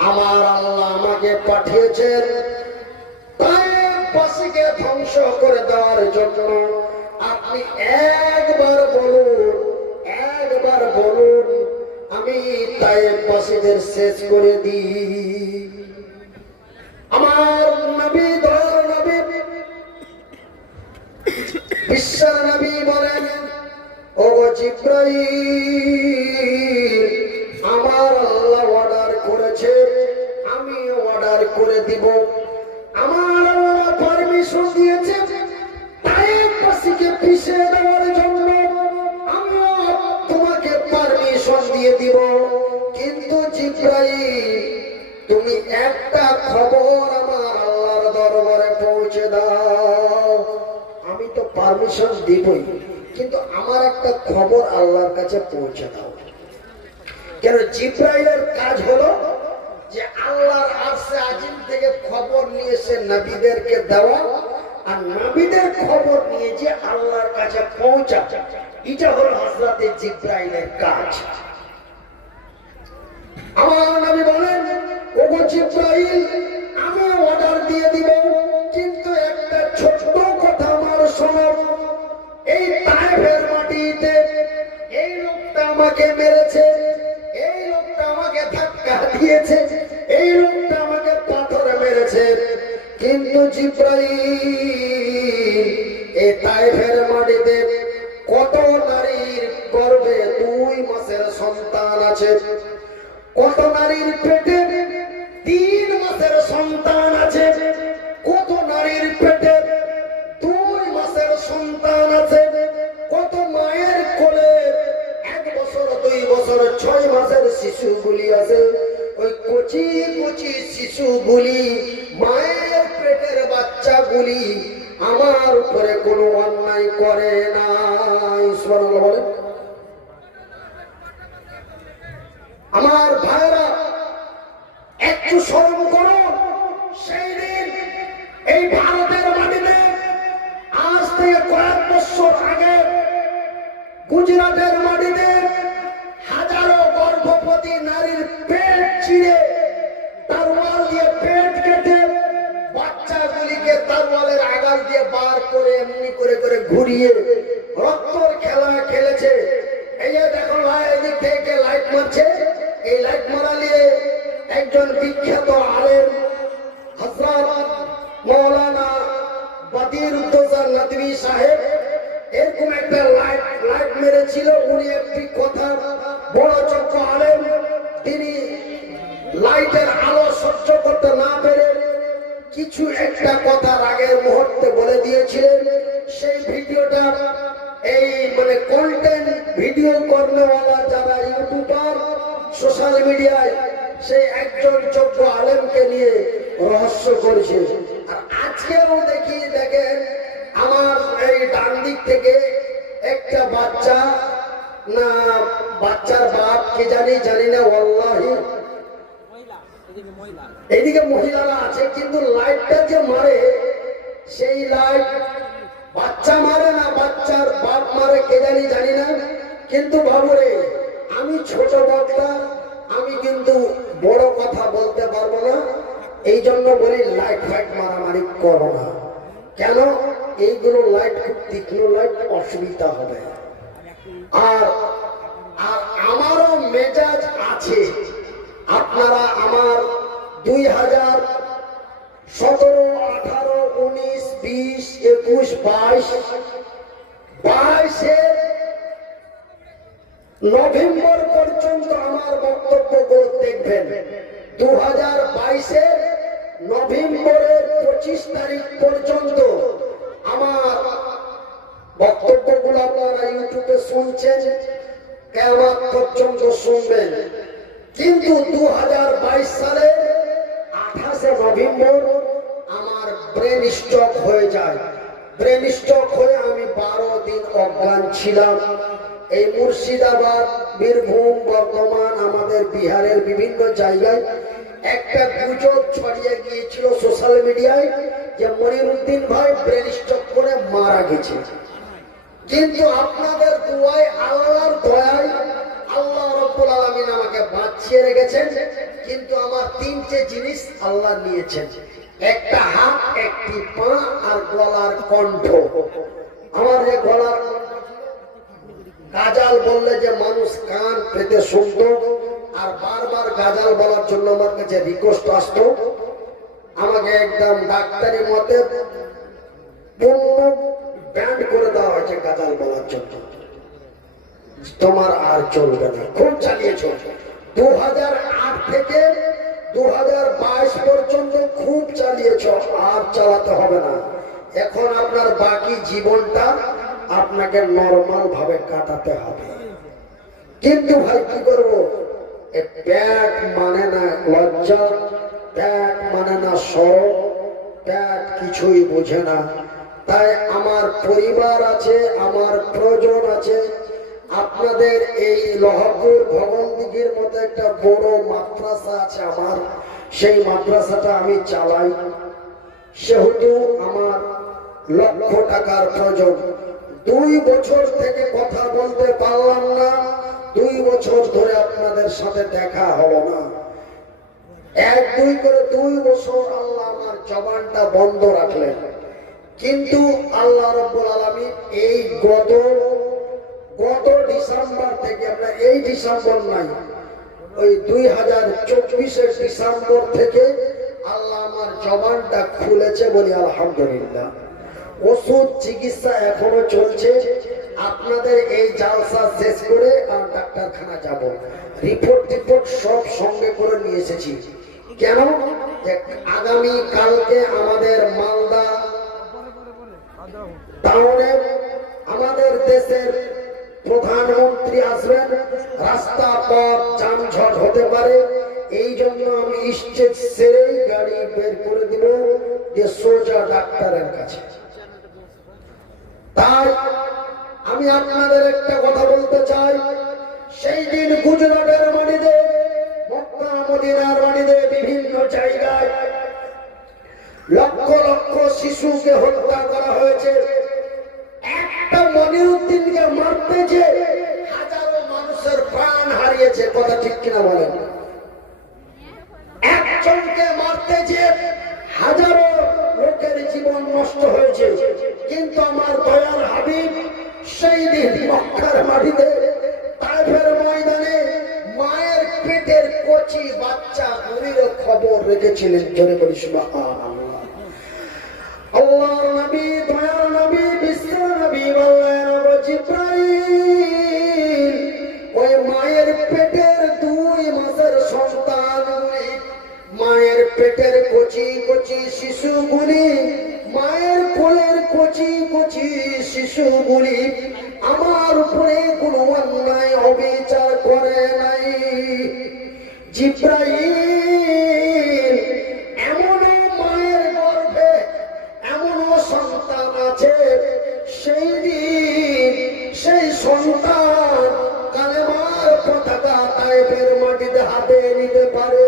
আমার আল্লাহ আমাকে পাঠিয়েছেন তায়েফবাসীকে ধ্বংস করে দেওয়ার জন্য। আপনি একবার বলুন, একবার বলুন, আমি তায়েফবাসীদের শেষ করে দিই। আমার নবী, দয়ার নবী, বিশ্বের নবী বলেন, ওগো জিবরাইল আমার আল্লাহ অর্ডার করেছে, আমি অর্ডার করে দিব। আমার আল্লাহ পারমিশন দিয়েছে তায়েফবাসীকে পিষে দেওয়ার জন্য, আমিও তোমাকে পারমিশন দিয়ে দিব। কিন্তু জিবরাইল তুমি একটা খবর আমার আল্লাহর দরবারে পৌঁছে দাও। আমি তো পারমিশন দিবই, কিন্তু আমার একটা খবর আল্লাহর কাছে পৌঁছে দাও। কেন জিবরাইলের কাজ হলো যে আল্লাহর আরশে আজিম থেকে খবর নিয়ে এসে নবীদেরকে দেওয়া, আর নবীদের খবর নিয়ে যে আল্লাহর কাছে পৌঁছা, এটা হলো হযরতে জিবরাইলের কাজ। আমার নবী বলেন, ওগো জিবরাইল আমি অর্ডার দিয়ে দিব, কিন্তু একটা ছোট্ট কথা আমার শোনো। এই তায়েফের মাটিতে এই লোকটা আমাকে মেরেছে, এই লোকটা আমাকে ধাক্কা দিয়েছে, এই লোকটা আমাকে পাথর মেরেছে, কিন্তু জিবরাইল এই তায়েফের মাটিতে কত নারীর গর্ভে 2 মাসের সন্তান আছে, কত নারীর পেটে 3 মাসের সন্তান আছে, কত নারীর পেটে 2 মাসের সন্তান আছে, কত মায়ের কোলে 1 বছর 2 বছর 6 মাসের শিশুগুলি আছে। ওই কচি কচি শিশুগুলি, মায়ের পেটের বাচ্চাগুলি আমার উপরে কোনো অন্যায় করে না। সুবহানাল্লাহ বলেন। আমার ভাইরা একটু স্মরণ করুন, সেই দিন এই ভারতের মাটিতে আজ থেকে কয়েক বছর আগে গুজরাটের মাটিতে হাজারো গর্ভবতী নারীর পেট চিরে তরোয়াল দিয়ে পেট কেটে বাচ্চাগুলিকে তরোয়ালের আগাল দিয়ে বার করে এমনি করে করে ঘুরিয়ে রক্তর খেলা খেলেছে। এই যে দেখো এদিক থেকে লাইট মারছে, এই লাইট মারা নিয়ে একজন বিখ্যাত আলেম হযরত মাওলানা বদিরুদ্দৌজা নদভী সাহেব এরকম একটা লাইট মেরেছিল। উনি একটি কথা, বড় চক্র আলেম, তিনি লাইটের আলো সহ্য করতে না পেরে কিছু একটা কথা আগের মুহূর্তে বলে দিয়েছিলেন। সেই ভিডিওটা এই মানে কন্টেন্ট ভিডিও করনেওয়ালা যারা ইউটিউবার, সোশ্যাল মিডিয়ায় সেই একজন যোগ্য আলেমকে নিয়ে রহস্য করেছে। আর আর আজকেও দেখি, দেখেন আমার এই ডান দিক থেকে একটা বাচ্চা, না বাচ্চার বাপ কে জানি না, ওয়াল্লাহি এইদিকে মহিলারা আছে, কিন্তু লাইটটা যে মারে সেই লাইট বাচ্চা মারে না বাচ্চার বাপ মারে কে জানি না। কিন্তু বাবুরে, আমি ছোট বক্তা, আমি কিন্তু বড় কথা বলতে পারবো না, এই জন্য বলি লাইট ফাইট মারামারি করো না। কেন? এইগুলো লাইট খুব তীক্ষ্ণ লাইট, অসুবিধা হবে। আর আমারও মেজাজ আছে, আপনারা আমার 2017, 18, 19, 20, 21, 22 নভেম্বর পর্যন্ত আমার বক্তব্যগুলো দেখবেন। 2022 নভেম্বরের 25 তারিখ পর্যন্ত আমার বক্তব্যগুলো আপনারা ইউটিউবে শুনছেন, কিয়ামত পর্যন্ত শুনবেন। কিন্তু 2022 সালের 28 নভেম্বর আমার ব্রেন স্ট্রোক হয়ে যায়। ব্রেন স্ট্রোক হয়ে আমি 12 দিন অজ্ঞান ছিলাম। এই মুর্শিদাবাদ, বীরভূম, বর্ধমান, আমাদের বিহারের বিভিন্ন জায়গায় একটা গুজব ছড়িয়ে গিয়েছিল সোশ্যাল মিডিয়ায় যে মনিরুদ্দিন ভাই ব্রেন স্ট্রোক করে মারা গেছে। কিন্তু আপনাদের দুয়ায়, আল্লাহর দয়ায়, আল্লাহ রাব্বুল আলামিন আমাকে বাঁচিয়ে রেখেছেন। কিন্তু আমার 3টে জিনিস আল্লাহ নিয়েছেন, একটা হাত, একটি পা, আর গলার কণ্ঠ। আমার যে গলার গাজাল বললে যে মানুষ কান পেতে শুনতো, আর বারবার গাজাল বলার জন্য আমার কাছে রিকোয়েস্ট আসতো। আমাকে একদম ডাক্তারি মতে পূর্ণ ব্যান্ড করে দেওয়া হয়েছে গাজাল বলার জন্য। তোমার আর চলবে না, খুব চালিয়েছ। 2008 থেকে 2022 পর্যন্ত খুব চালিয়েছ, আর চালাতে হবে না। এখন আপনার বাকি জীবনটা আপনাকে নরমাল ভাবে কাটাতে হবে। কিন্তু ভাই কি করবো, প্যাট মানে না লজ্জা, প্যাট মানে না সরব, প্যাট কিছুই বোঝে না। তাই আমার পরিবার আছে, আমার প্রয়োজন আছে। আপনাদের এই লহপুর ভগবন্দিগির মতো একটা বড় মাদ্রাসা আছে আমার, সেই মাদ্রাসাটা আমি চালাই। সেহেতু আমার লক্ষ টাকার প্রয়োজন। 2 বছর থেকে কথা বলতে পারলাম না, 2 বছর ধরে আপনাদের সাথে দেখা হলো না। 1-2 করে 2 বছর আল্লাহ আমার জবানটা বন্ধ রাখলেন। কিন্তু আল্লাহ রাব্বুল আলামিন এই গত ডিসেম্বর থেকে, আমরা এই ডিসেম্বর নাই, ওই 2024 ডিসেম্বর থেকে আল্লাহ আমার জবানটা খুলেছে, বলি আলহামদুলিল্লাহ। ওষুধ চিকিৎসা এখনো চলছে। আপনাদের এই জালসা শেষ করে আর ডাক্তারখানা যাব, রিপোর্ট সব সঙ্গে করে নিয়ে এসেছি। কেন? আগামী কালকে আমাদের মালদা টাউনে আমাদের দেশের প্রধানমন্ত্রী আসবেন, রাস্তা পথ যানজট হতে পারে। এই জন্য আমি স্টেজ সেরেই গাড়ি বের করে দিব যে সোজা ডাক্তারের কাছে। তাই আমি আপনাদের একটা কথা বলতে চাই, সেই দিন গুজরাটের মাটিতে, মক্কা মদিনার মাটিতে, বিভিন্ন জায়গায় লক্ষ লক্ষ শিশুকে হত্যা করা হয়েছে। একটা মনিরুদ্দিনকে মারতে যে হাজারো মানুষের প্রাণ হারিয়েছে, কথা ঠিক কিনা বলেন? একজনকে মারতে যে হাজারো লোকের জীবন নষ্ট হয়েছে। কিন্তু আমার দয়ার হাবিব সেই দিন মক্কার মাটিতে, তায়েফের ময়দানে মায়ের পেটের কচি বাচ্চা গুলির খবর রেখেছিলেন। জোরে বলি সুবহানাল্লাহ। আল্লাহর নবী, দয়ার নবী, বিশ্বের নবী বললেন, ও জিবরাইল, ওই মায়ের পেটের 2 মাসের সন্তানগুলি, মায়ের পেটের কচি কচি শিশুগুলি, মায়ের কোলের কচি কচি শিশুগুলি আমার উপরে কোনো অন্যায় অবিচার করে নাই। জিবরাইল, এমন মায়ের গর্ভে আছে, সেই দিন সেই সন্তান কালেমার পতাকা তায়েফের মাটিতে হাতে নিতে পারে।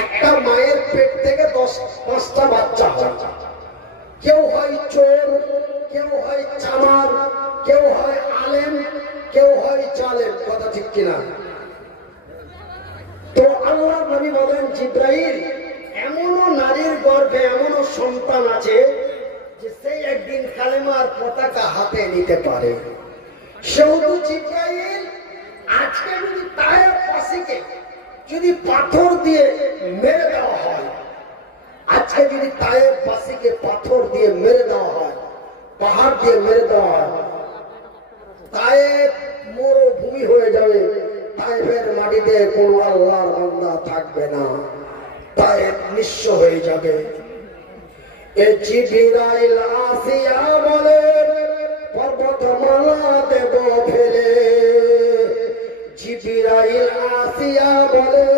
একটা মায়ের পেট থেকে 10-5টা বাচ্চা হয়। কেউ হয় চোর, কেউ হয় চামার, কেউ হয় আলেম, কেউ হয় জালেম। কথা ঠিক কিনা? তো আল্লাহ নবী বলেন, জিব্রাইল, এমনও নারীর গর্ভে এমনও সন্তান আছে যে সেই একদিন কালেমার পতাকা হাতে নিতে পারে। সেহেতু জিব্রাইল আজকে যদি তায়েফবাসীকে যদি পাথর দিয়ে মেরে দেওয়া হয়, আজকে যদি তায়েফবাসীকে পাথর দিয়ে মেরে দেওয়া হয়, পাহাড় দিয়ে মেরে দেওয়া হয়, তায়েফ মরুভূমি হয়ে যাবে। তায়েফের মাটিতে কোনো আল্লাহর বান্দা থাকবে না, তায়েফ নিঃস্ব হয়ে যাবে। এ জিবরাইল আসিয়া বলে, পর্বতমালা দেব ফেলে। জিবরাইল আসিয়া বলে,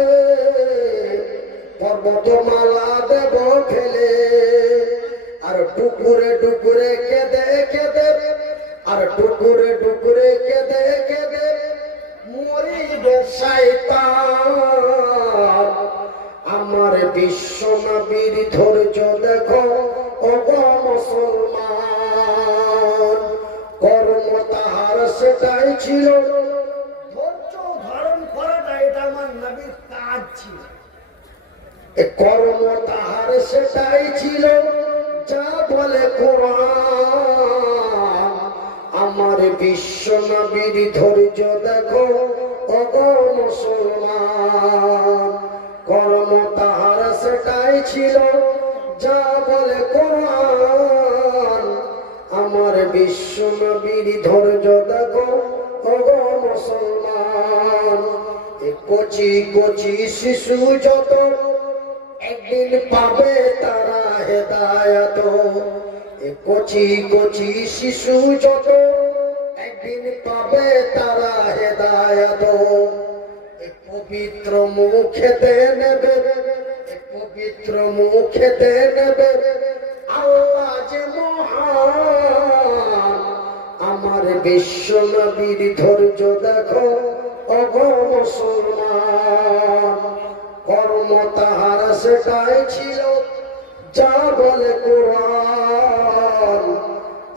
পর্বতমালা দেব ফেলে। আর টুকুরে টুকুরে কেঁদে কেঁদে, আর টুকুরে টুকুরে কেঁদে কেঁদে মরিবে শয়তান। আমার বিশ্ব নবীর ধৈর্য দেখো ওগো মুসলমান। কর্ম তাহার সেটাই ছিল, ধৈর্য ধারণ করাটা এটা আমার নবীর কাজ ছিল। কর্ম তাহার সেটাই ছিল, যা বলে কোরআন। আমার বিশ্ব নবীর ধৈর্য দেখো ওগো মুসলমান। কর্ম তাহার সেটাই ছিল, যা বলে কোরআন। আমার বিশ্ব নবীর ধৈর্য দেখো ওগো মুসলমান। কচি কচি শিশু যত একদিন পাবে তারা হেদায়েত। কচি কচি শিশু যত একদিন পাবে তারা হেদায়েত। পবিত্র মুখেতে নেবে, পবিত্র মুখেতে নেবে আল্লাহ যে মহান। আমার বিশ্ব নবীর ধৈর্য দেখো ওগো মুসলমান। কর্ম তাহার সেটাই ছিল, যা বলে কোরআন।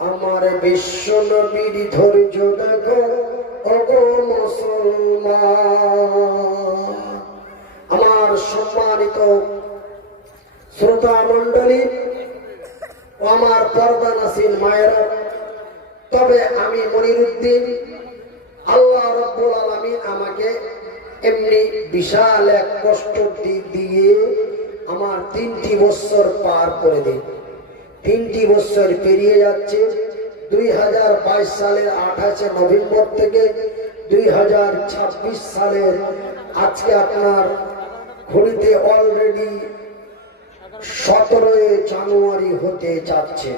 আমার বিশ্ব নবীর ধৈর্য দেখো ওগো মুসলমান। আমার সম্মানিত শ্রোতা মণ্ডলী ও আমার পর্দানাসীন মায়েরা, তবে আমি মনিরুদ্দিন, আল্লাহ রাব্বুল আলামিন আমাকে এমনি বিশাল এক কষ্ট দিয়ে আমার 3টি বছর পার করে দিন। 3টি বছর পেরিয়ে যাচ্ছে। 2022 সালের 28 নভেম্বর থেকে 2026 সালের আজকে আপনার ঘড়িতে অলরেডি 17 জানুয়ারি হতে যাচ্ছে।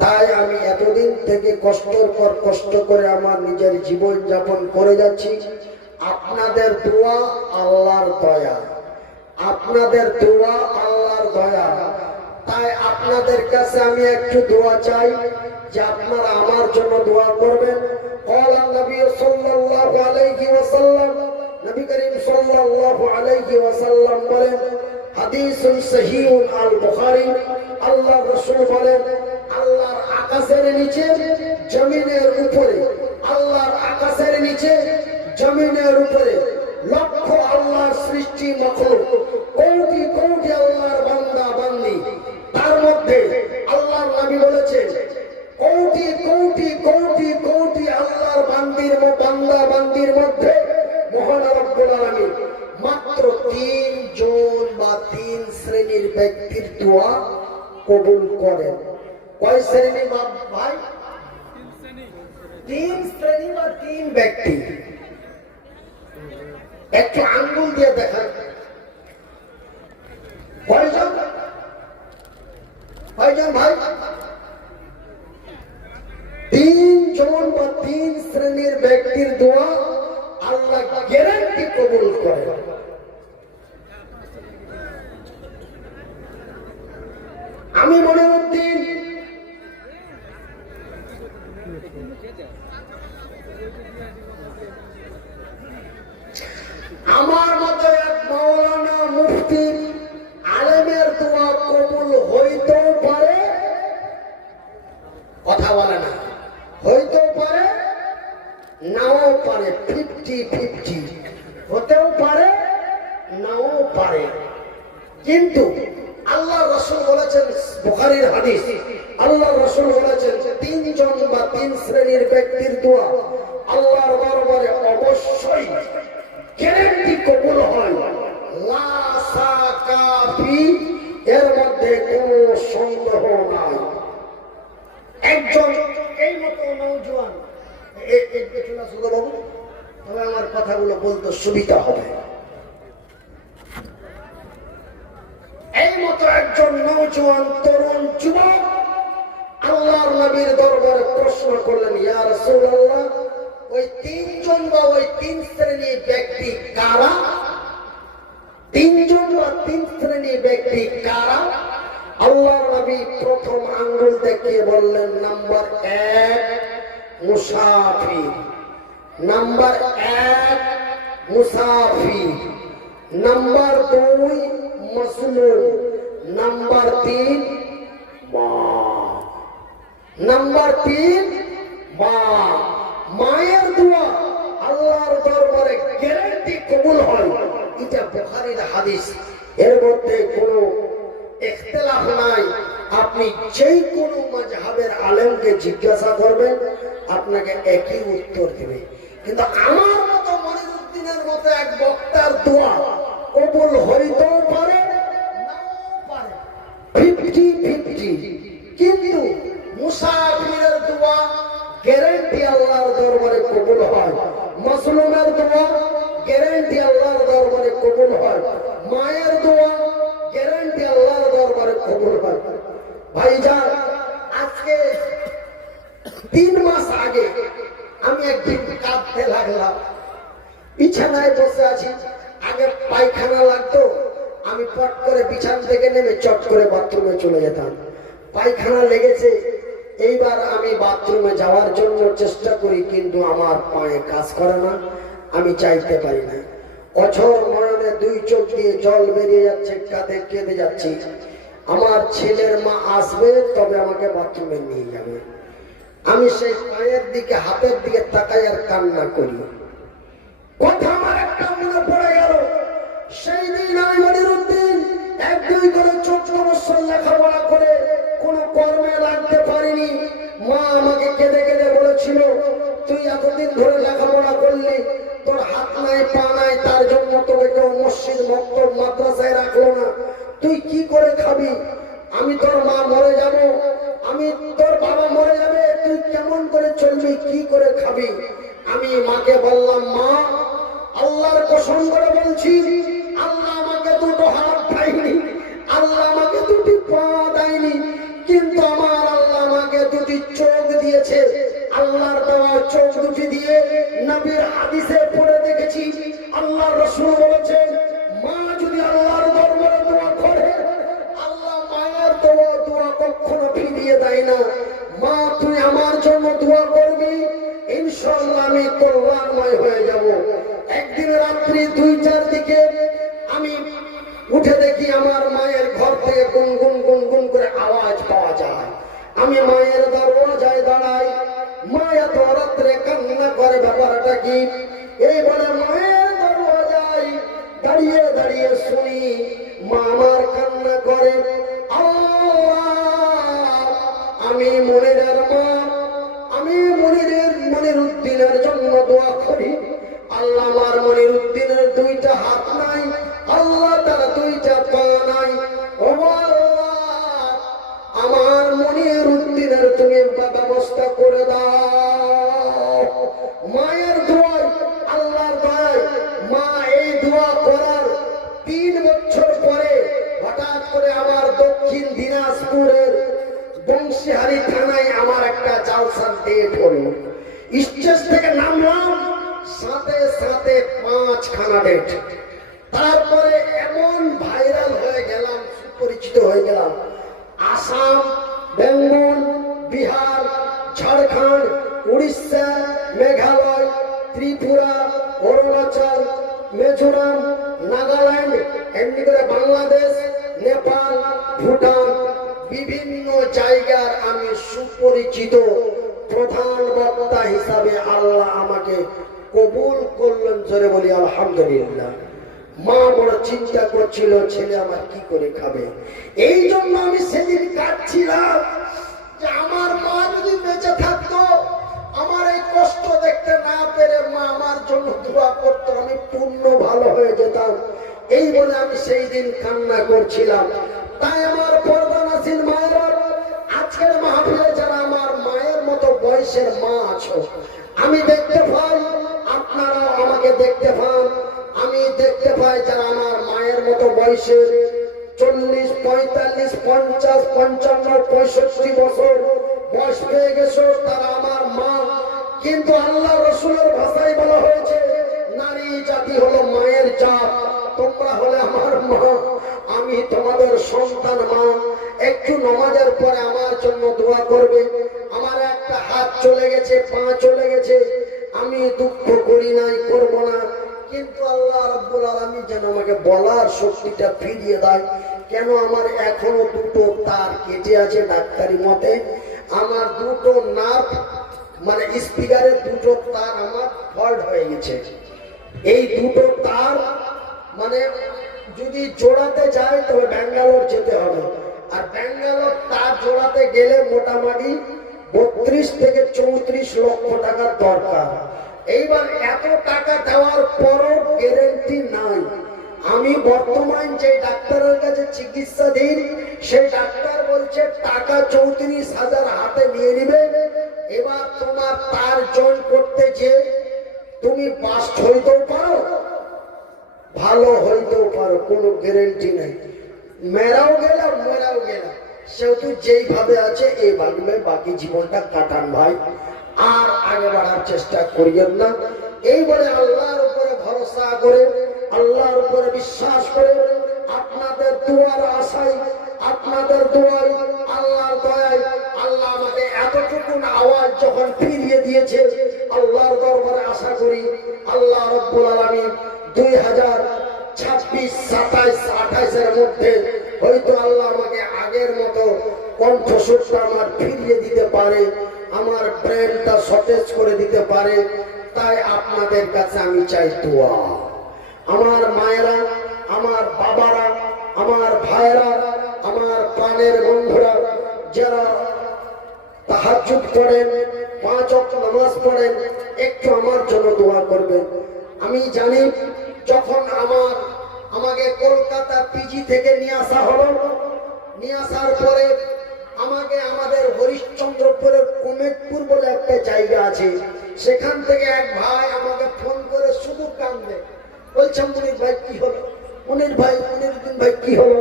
তাই আমি এতদিন থেকে কষ্টের পর কষ্ট করে আমার নিজের জীবন যাপন করে যাচ্ছি। আপনাদের দোয়া আল্লাহর দয়া, আপনাদের দোয়া আল্লাহর দয়া। তাই আপনাদের কাছে আমি একটু দোয়া চাই যে আপনারা আমার জন্য দোয়া করবেন। ক্বালা নবী সাল্লাল্লাহু আলাইহি ওয়াসাল্লাম, নবী করিম সাল্লাল্লাহু আলাইহি ওয়াসাল্লাম বলেন, হাদিসুন সহিহুন আল বুখারী, আল্লাহর রাসূল বলেন, আল্লাহর আকাশের নিচে জমিনের উপরে, আল্লাহর আকাশের নিচে জমিনের উপরে লক্ষ আল্লাহর সৃষ্টি মাখলুক, কোটি কোটি আল্লাহর বান্দা বান্দি। তার মধ্যে আল্লাহর নবী বলেছেন, কোটি কোটি কোটি কোটি আল্লাহর বান্দা বান্দির মধ্যে মহান রব্বুল আলামিন মাত্র 3 জন বা 3 শ্রেণীর ব্যক্তির দোয়া কবুল করেন। কয় শ্রেণী ভাই? 3 শ্রেণী বা 3 ব্যক্তি। একটু আঙ্গুল দিয়ে দেখান কয়জন? কয়জন ভাই? 3 জন বা 3 শ্রেণীর ব্যক্তির দোয়া আল্লাহ গ্যারান্টি কবুল করেন। আমি মনিরুদ্দিন আমার মতো এক মাওলানা মুফতি আলেমের দোয়া কবুল হইতেও পারে, কথা বলে না, হইতেও পারে নাও পারে, 50-50 হতেও পারে নাও পারে। কিন্তু আল্লাহ রাসূল বলেছেন, বুখারীর হাদিস, আল্লাহ রাসূল বলেছেন 3 জন বা 3 শ্রেণীর ব্যক্তির দোয়া আল্লাহর দরবারে অবশ্যই গ্যারান্টি কবুল হয়, লা সাকাফি, এর মধ্যে কোনো সন্দেহ নাই। একজন এই মতো নওজোয়ান, তবে আমার কথাগুলো বলতে সুবিধা হবে, এই মতো একজন নওজোয়ান তরুণ যুবক আল্লাহর নবীর দরবারে প্রশ্ন করলেন, ইয়া রাসূলুল্লাহ, ওই 3 জন বা ওই 3 শ্রেণীর ব্যক্তি কারা? 3 জন বা 3 শ্রেণীর ব্যক্তি কারা? আল্লাহর নবী প্রথম আঙ্গুল দেখিয়ে বললেন, নাম্বার 1 মুসাফির, নাম্বার 1 মুসাফির, নাম্বার 2 মজলুম, নাম্বার 3 মা, নাম্বার 3 মা। মায়ের দোয়া আল্লাহর দরবারে গ্যারান্টি কবুল হয়, এটা বুখারীর হাদিস, এর মধ্যে কোনো ইখতিলাফ নাই। আপনি যেই কোনো মাযহাবের আলেমকে জিজ্ঞাসা করবেন, আপনাকে একই উত্তর দেবে। কিন্তু আমার মতো মনিরুদ্দিনের মতো এক বক্তার দোয়া কবুল হইতেও পারে নাও পারে, 50-50। কিন্তু মুসাফিরের দোয়া গ্যারান্টি আল্লাহর দরবারে কবুল হয়, মাসলুমের দোয়া গ্যারান্টি আল্লাহর দরবারে কবুল হয়, মায়ের দোয়া গ্যারান্টি আল্লাহর দরবারে কবুল হয়। ভাইজান, আজকে 3 মাস আগে আমি একদিন কাঁদতে লাগলাম, বিছানায় বসে আছি, আগে পায়খানা লাগতো, আমি পট করে বিছানা থেকে নেমে চট করে বাথরুমে চলে যেতাম, পায়খানা লেগেছে, এইবার আমি বাথরুমে যাওয়ার জন্য চেষ্টা করি, কিন্তু আমার পায়ে কাজ করে না, আমি চাইতে পারি না, অঝর মরণে 2 চোখ দিয়ে জল বেরিয়ে যাচ্ছে, কাঁদে কেঁদে যাচ্ছি। আমার ছেলের মা আসবে, তবে আমাকে বাথরুমে নিয়ে যাবে, আমি সেই পায়ের দিকে হাতের দিকে তাকাই আর কান্না করি। কথা আমার একটা মনে পড়ে গেল, সেই দিন আমি মনিরুদ্দিন 1-2 করে 14 বছর লেখাপড়া করে কোনো কর্মে লাগতে পারিনি। মা আমাকে কেঁদে কেঁদে বলেছিল, তুই এতদিন ধরে লেখাপড়া করলি, তোর হাত নাই পা নাই, তার জন্য তোকে কেউ মসজিদ মক্তব মাদ্রাসায় রাখলো না, তুই কি করে খাবি? আমি তোর মা মরে যাব, আমি তোর বাবা মরে যাবে, তুই কেমন করে চলবি, কি করে খাবি? আমি মাকে বললাম, মা আল্লাহর কসম করে বলছি, আল্লাহ আমাকে 2টো হাত দেয়নি, আল্লাহ আমাকে 2টি পা দেয়নি, কিন্তু আমার আল্লাহ আমাকে 2টি চোখ দিয়েছে। আল্লাহর দেওয়া চোখ 2টি দিয়ে নবীর হাদিসে পড়ে দেখেছি, আল্লাহ রাসূল বলেছেন, মা যদি আল্লাহর দরবারে দোয়া করে, আল্লাহ মায়ের দোয়া কখনো ফিরিয়ে দেয় না। মা তুই আমার জন্য দোয়া করবি, ইনশাআল্লাহ আমি কল্যাণময় হয়ে যাব। একদিন রাত্রি 2-4 দিকে আমি উঠে দেখি আমার মায়ের ঘর থেকে গুনগুন গুনগুন করে আওয়াজ পাওয়া যায়। আমি মায়ের দরওয়াজায় দাঁড়াই, মা এত রাত্রে কান্না করে, ব্যাপারটা কি? এই বলে মায়ের দরওয়াজায় দাঁড়িয়ে দাঁড়িয়ে শুনি মা আমার কান্না করে, আমি মনিরের মা, আমি মনিরুদ্দিনের জন্য দোয়া করি, আল্লাহ আমার মনিরুদ্দিনের 2টা হাত নাই, আল্লাহ তার 2টা পা নাই, ও আল্লাহ আমার মনিরুদ্দিনের তুমি ব্যবস্থা করে দাও। মায়ের দোয়া, আল্লাহর দয়ায় মা এই দোয়া করার 3 বছর পরে হঠাৎ করে আমার দক্ষিণ দিনাজপুরের বংশীহারি থানায় আমার একটা জালসার ডেট হলো, স্টেজ থেকে নামলাম, সাথে সাথে 5খানা ডেট। তারপরে এমন ভাইরাল হয়ে গেলাম, সুপরিচিত হয়ে গেলাম, আসাম, বেঙ্গল, বিহার, ঝাড়খণ্ড, উড়িষ্যা, মেঘালয়, ত্রিপুরা, অরুণাচল, মিজোরাম, নাগাল্যান্ড, এমনি করে বাংলাদেশ, নেপাল, ভুটান, বিভিন্ন জায়গার আমি সুপরিচিত প্রধান বক্তা হিসাবে আল্লাহ আমাকে কবুল করলেন। জোরে বলি আলহামদুলিল্লাহ। মা বড় চিন্তা করছিল ছেলে আমার কি করে খাবে। এই জন্য আমি সেদিন কাঁদছিলাম যে আমার মা যদি বেঁচে থাকতো, আমার এই কষ্ট দেখতে না পেরে মা আমার জন্য দোয়া করতো, আমি পূর্ণ ভালো হয়ে যেতাম। এই বলে আমি সেই দিন কান্না করছিলাম। তাই আমার পর্দানাসীন মায়েরা, আজকের মাহফিলে যারা আমার মায়ের মতো বয়সের মা আছো, আমি দেখতে পাই আপনারাও আমাকে দেখতে পান। আমি দেখতে পাই যারা আমার মায়ের মতো বয়সের 40, 45, 50, 55, 65 বছর বয়স পেয়ে গেছো, তারা আমার মা। কিন্তু আল্লাহ রসুলের ভাষায় বলা হয়েছে নারী জাতি হলো মায়ের জাত। তোমরা হলে আমার মা, আমি তোমাদের সন্তান মা। একটু নামাজের পরে আমার জন্য দোয়া করবে। আমার একটা হাত চলে গেছে, পা চলে গেছে, আমি দুঃখ করি নাই, করব না। কিন্তু আল্লাহ রাব্বুল আলামিন যেন আমাকে বলার শক্তিটা ফিরিয়ে দেয়। কেন আমার এখনো দুটো তার কেটে আছে ডাক্তারি মতে, আমার দুটো নার্ভ মানে স্পিকারের দুটো তার আমার ফল্ট হয়ে গেছে। এই দুটো তার মানে যদি জোড়াতে যায় তবে ব্যাঙ্গালোর যেতে হবে, আর ব্যাঙ্গালোর তার জোড়াতে গেলে মোটামুটি 32 থেকে 34 লক্ষ টাকার দরকার। এইবার এত টাকা দেওয়ার পরও গ্যারেন্টি নাই। আমি বর্তমান যে ডাক্তারের কাছে চিকিৎসা দিই, সেই ডাক্তার বলছে টাকা 34,000 হাতে নিয়ে নিবে। এবার তোমার তার জয়েন করতে যে তুমি বাস্ট হইতেও পারো, ভালো হইতেও পারো, কোনো গ্যারেন্টি নাই। মেরাও গেলাম, মেরাও গেলাম, সেহেতু যেইভাবে আছে এইভাবে বাকি জীবনটা কাটান ভাই, আর আগে বাড়ার চেষ্টা করিয়েন না। এই বলে আল্লাহর উপরে ভরসা করে, আল্লাহর উপরে বিশ্বাস করে, আপনাদের দুয়ার আশায়, আপনাদের দোয়ায়, আল্লাহর দয়ায় আল্লাহ আমাকে এতটুকু আওয়াজ যখন ফিরিয়ে দিয়েছে, আল্লাহর দরবারে আশা করি আল্লাহ রব্বুল আলামিন 2026, 27, 28 মধ্যে হয়তো আল্লাহ আমাকে আগের মতো কণ্ঠস্বরটা আমার ফিরিয়ে দিতে পারে, আমার ব্রেনটা সতেজ করে দিতে পারে। তাই আপনাদের কাছে আমি চাই দোয়া। আমার মায়েরা, আমার বাবারা, আমার ভাইয়েরা, আমার প্রাণের বন্ধুরা যারা তাহাজ্জুদ পড়েন, 5 ওয়াক্ত নামাজ পড়েন, একটু আমার জন্য দোয়া করবেন। আমি জানি যখন আমাকে কলকাতা পিজি থেকে নিয়ে আসা হলো, নিয়ে আসার পরে আমাকে আমাদের হরিশ্চন্দ্রপুরের কোমেদপুর বলে একটা জায়গা আছে, সেখান থেকে এক ভাই আমাকে ফোন করে শুধু কান্দে, বলছে মনির ভাই কি হলো, মনির ভাই, মনিরুদ্দিন ভাই কি হলো।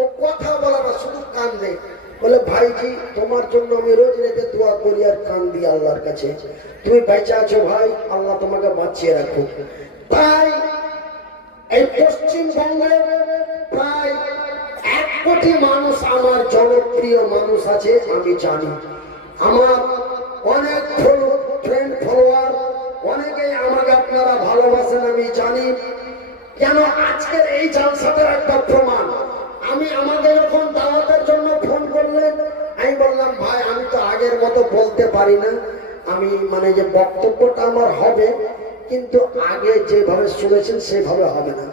ও কথা বলা না, শুধু কান্দে। বলে ভাইজি তোমার জন্য আমি রোজ রাতে দোয়া করি আর কান্দি আল্লাহর কাছে, তুমি বেঁচে আছো ভাই, আল্লাহ তোমাকে বাঁচিয়ে রাখুক। তাই এই পশ্চিমবঙ্গে প্রায় 1 কোটি মানুষ আমার জনপ্রিয় মানুষ আছে, আমি জানি। আমার অনেক ফ্রেন্ড ফলোয়ার, অনেকেই আমাকে আপনারা ভালোবাসেন, আমি জানি। কেন আজকের এই জালসাটার একটা প্রমাণ। আমি আমাকে যখন দাওয়াতের জন্য ফোন করলেন, আমি বললাম ভাই আমি তো আগের মতো বলতে পারি না, আমি মানে যে বক্তব্যটা আমার হবে, কিন্তু আগে যেভাবে শুনেছেন সেভাবে হবে না।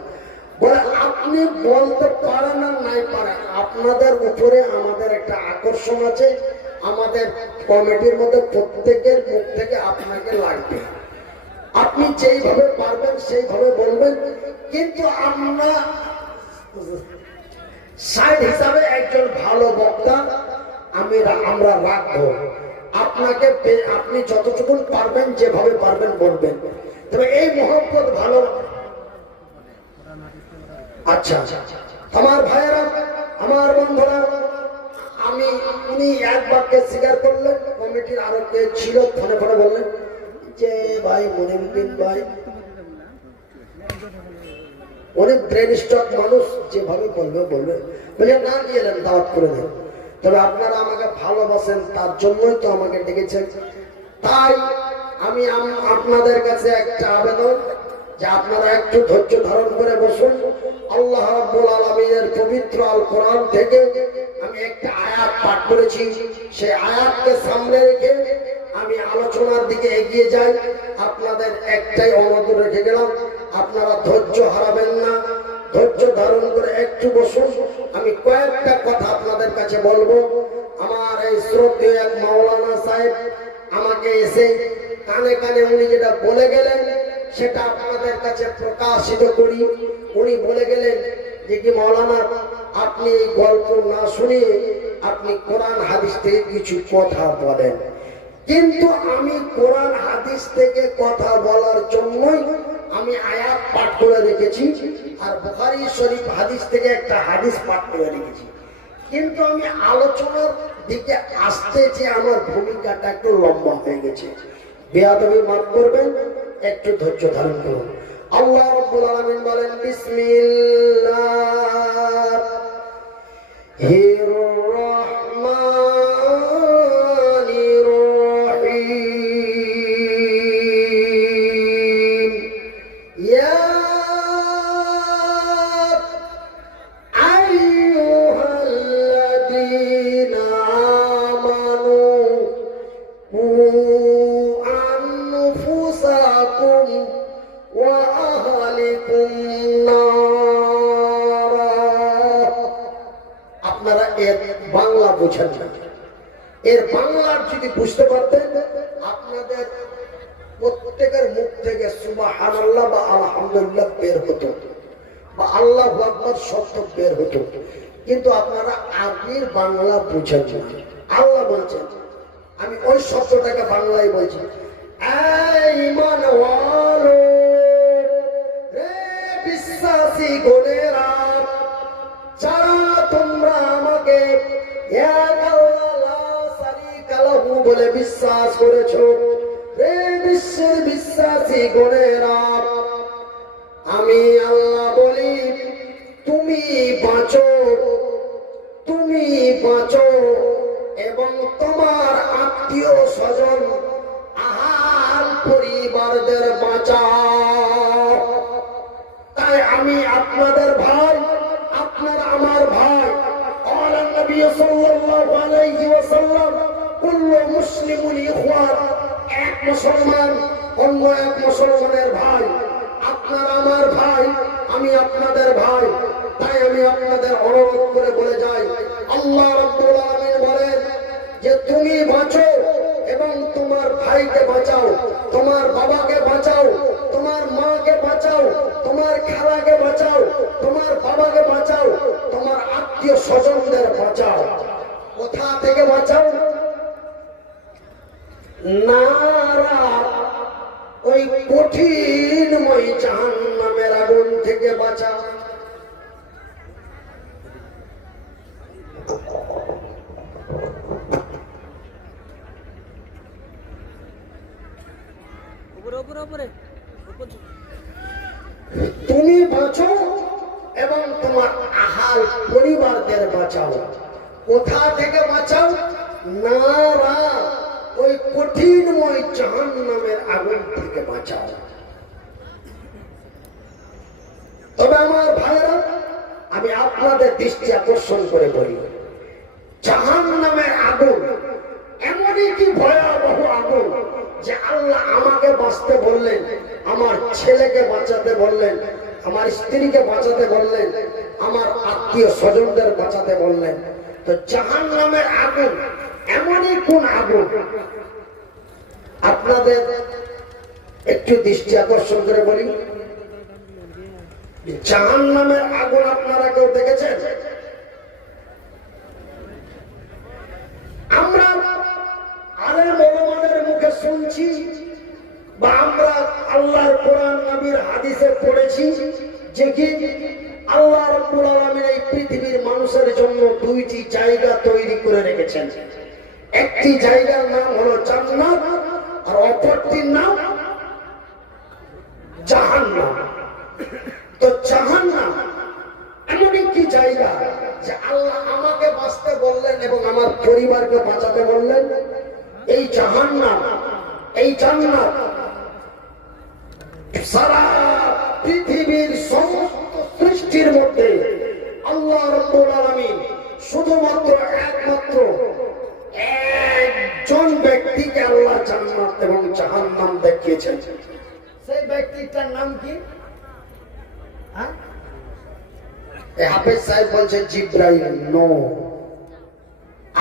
বলে আপনি বলতে পারেন আর নাই পারেন, আপনাদের উপরে আমাদের একটা আকর্ষণ আছে, আমাদের কমিটির মধ্যে প্রত্যেকের মুখ থেকে আপনাকে লাগবে, আপনি যেইভাবে পারবেন সেইভাবে বলবেন। কিন্তু আমরা সাইড হিসাবে একজন ভালো বক্তা আমরা রাখবো আপনাকে, আপনি যতটুকু পারবেন যেভাবে পারবেন বলবেন, তবে এই মহব্বত ভালো। আচ্ছা আমার ভাইয়েরা, আমার বন্ধুরা, উনি এক বাক্যে স্বীকার করলেন, কমিটির আরো কে ছিল ফোনে ফোনে বললেন যে ভাই মনিরুদ্দিন ভাই অনেক ব্রেন স্ট্রক মানুষ, যেভাবে বলবে বলবে, বলে না দিয়ে এলেন দাওয়াত করে দেন। তবে আপনারা আমাকে ভালোবাসেন, তার জন্যই তো আমাকে ডেকেছেন। তাই আমি আপনাদের কাছে একটা আবেদন, যে আপনারা একটু ধৈর্য ধারণ করে বসুন। আল্লাহ রাব্বুল আলামিনের পবিত্র আল কোরআন থেকে আমি একটা আয়াত পাঠ করেছি, সেই আয়াতকে সামনে রেখে আমি আলোচনার দিকে এগিয়ে যাই। আপনাদের একটাই অনুরোধ রেখে গেলাম, আপনারা ধৈর্য হারাবেন না, ধৈর্য ধারণ করে একটু বসুন। আমি কয়েকটা কথা আপনাদের কাছে বলবো। আমার এই শ্রদ্ধেয় এক মাওলানা সাহেব আমাকে এসে কানে কানে উনি যেটা বলে গেলেন সেটা আপনাদের কাছে প্রকাশিত করি। উনি বলে গেলেন যে কি মাওলানা, আপনি এই গল্প না শুনিয়ে আপনি কোরআন হাদিস থেকে কিছু কথা বলেন। কিন্তু আমি কোরআন হাদিস থেকে কথা বলার জন্যই আমি আয়াত পাঠ করে রেখেছি, আর বুখারী শরীফ হাদিস থেকে একটা হাদিস পাঠ করে রেখেছি। কিন্তু আমি আলোচনার দিকে আসতে যে আমার ভূমিকাটা একটু লম্বা হয়ে গেছে, বেয়াদবি মাফ করবেন, একটু ধৈর্য ধারণ করুন। আল্লাহ রাব্বুল আলামিন বলেন, বিসমিল্লাহির রহমানির রহিম। ইয়া আইয়ুহাল্লাযীনা আমানু কু আনফুসাকুম ওয়া আহলিকুম নারা। আপনারা এর বাংলা বুঝেন না, এর বাংলার যদি বুঝতে পারতেন আপনাদের প্রত্যেকের মুখ থেকে সুবহানাল্লাহ বা আলহামদুলিল্লাহ বের হতো, বা আল্লাহু আকবার শব্দ বের হতো। কিন্তু আপনারা আরবির বাংলা বুঝেন না। আল্লাহ বলছেন, আমি ওই শব্দটাকে বাংলায় বলছি, ঈমানওয়ালো রে বিশ্বাসী গোনেরা, যারা তোমরা আমাকে এক আল্লাহ লা শারীকা লাহু বলে বিশ্বাস করেছো, রে বিশ্বের বিশ্বাসী গোনেরা, আমি আল্লাহ বলি তুমি বাঁচো, তুমি বাঁচো এবং তোমার আত্মীয় স্বজন আহাল পরিবারদের বাঁচাও। তাই আমি আপনাদের ভাই, আপনারা আমার ভাই। আল্লাহ নবী সাল্লাল্লাহু আলাইহি ওয়াসাল্লাম, কুল্লু মুসলিমুন ইখওয়ান, এক মুসলমান অন্য এক মুসলমানের ভাই। আপনারা আমার ভাই, আমি আপনাদের ভাই। তাই আমি আপনাদের অনুরোধ করে বলে যাই, আল্লাহ রাব্বুল আলামিন বলেন যে তুমি বাঁচো এবং তোমার ভাইকে বাঁচাও, তোমার বাবাকে বাঁচাও, তোমার মাকে বাঁচাও, তোমার খালাকে বাঁচাও, তোমার বাবাকে বাঁচাও, তোমার আত্মীয় স্বজনদের বাঁচাও। কোথা থেকে বাঁচাও? নারা, ওই কঠিনময় জাহান্নামের আগুন থেকে বাঁচাও। তুমি বাঁচো এবং তোমার আহাল পরিবারদের বাঁচাও। কোথা থেকে বাঁচাও? নারা, ওই কঠিনময় জাহান্নামের আগুন থেকে বাঁচাও। তবে আমার ভাইরা, আমি আপনাদের দৃষ্টি আকর্ষণ করে বলি, জাহান্নামের আগুন এমনই কি ভয়াবহ আগুন যে আল্লাহ আমাকে বাঁচতে বললেন, আমার ছেলেকে বাঁচাতে বললেন, আমার স্ত্রীকে বাঁচাতে বললেন, আমার আত্মীয় স্বজনদের বাঁচাতে বললেন। তো জাহান্নামের আগুন এমনই কোন আগুন? আপনাদের একটু দৃষ্টি আকর্ষণ করে বলি, জাহান্নামের আগুন আপনারা কেউ দেখেছেন? আমরা আলেম ওলামাদের মুখে শুনছি, বা আমরা আল্লাহর কোরআন নবীর হাদিসে পড়েছি যে কি আল্লাহ রাব্বুল আলামিন এই পৃথিবীর মানুষের জন্য দুইটি জায়গা তৈরি করে রেখেছেন। একটি জায়গার নাম হলো জান্নাত, আর অপরটির নাম জাহান্নাম। তো জাহান্নাম এমন একটি জায়গা যে আল্লাহ আমাকে বাঁচতে বললেন এবং আমার পরিবারকে বাঁচাতে বললেন, এই জাহান্নাম এই জান্নাত সারা পৃথিবীর সমস্ত সৃষ্টির মধ্যে আল্লাহ রাব্বুল আলামিন শুধুমাত্র একমাত্র একজন ব্যক্তিকে আল্লাহ জান্নাত এবং জাহান্নাম দেখিয়েছেন। সেই ব্যক্তিটার নাম কি? হাফেজ সাহেব বলছেন জিব্রাইল। নো,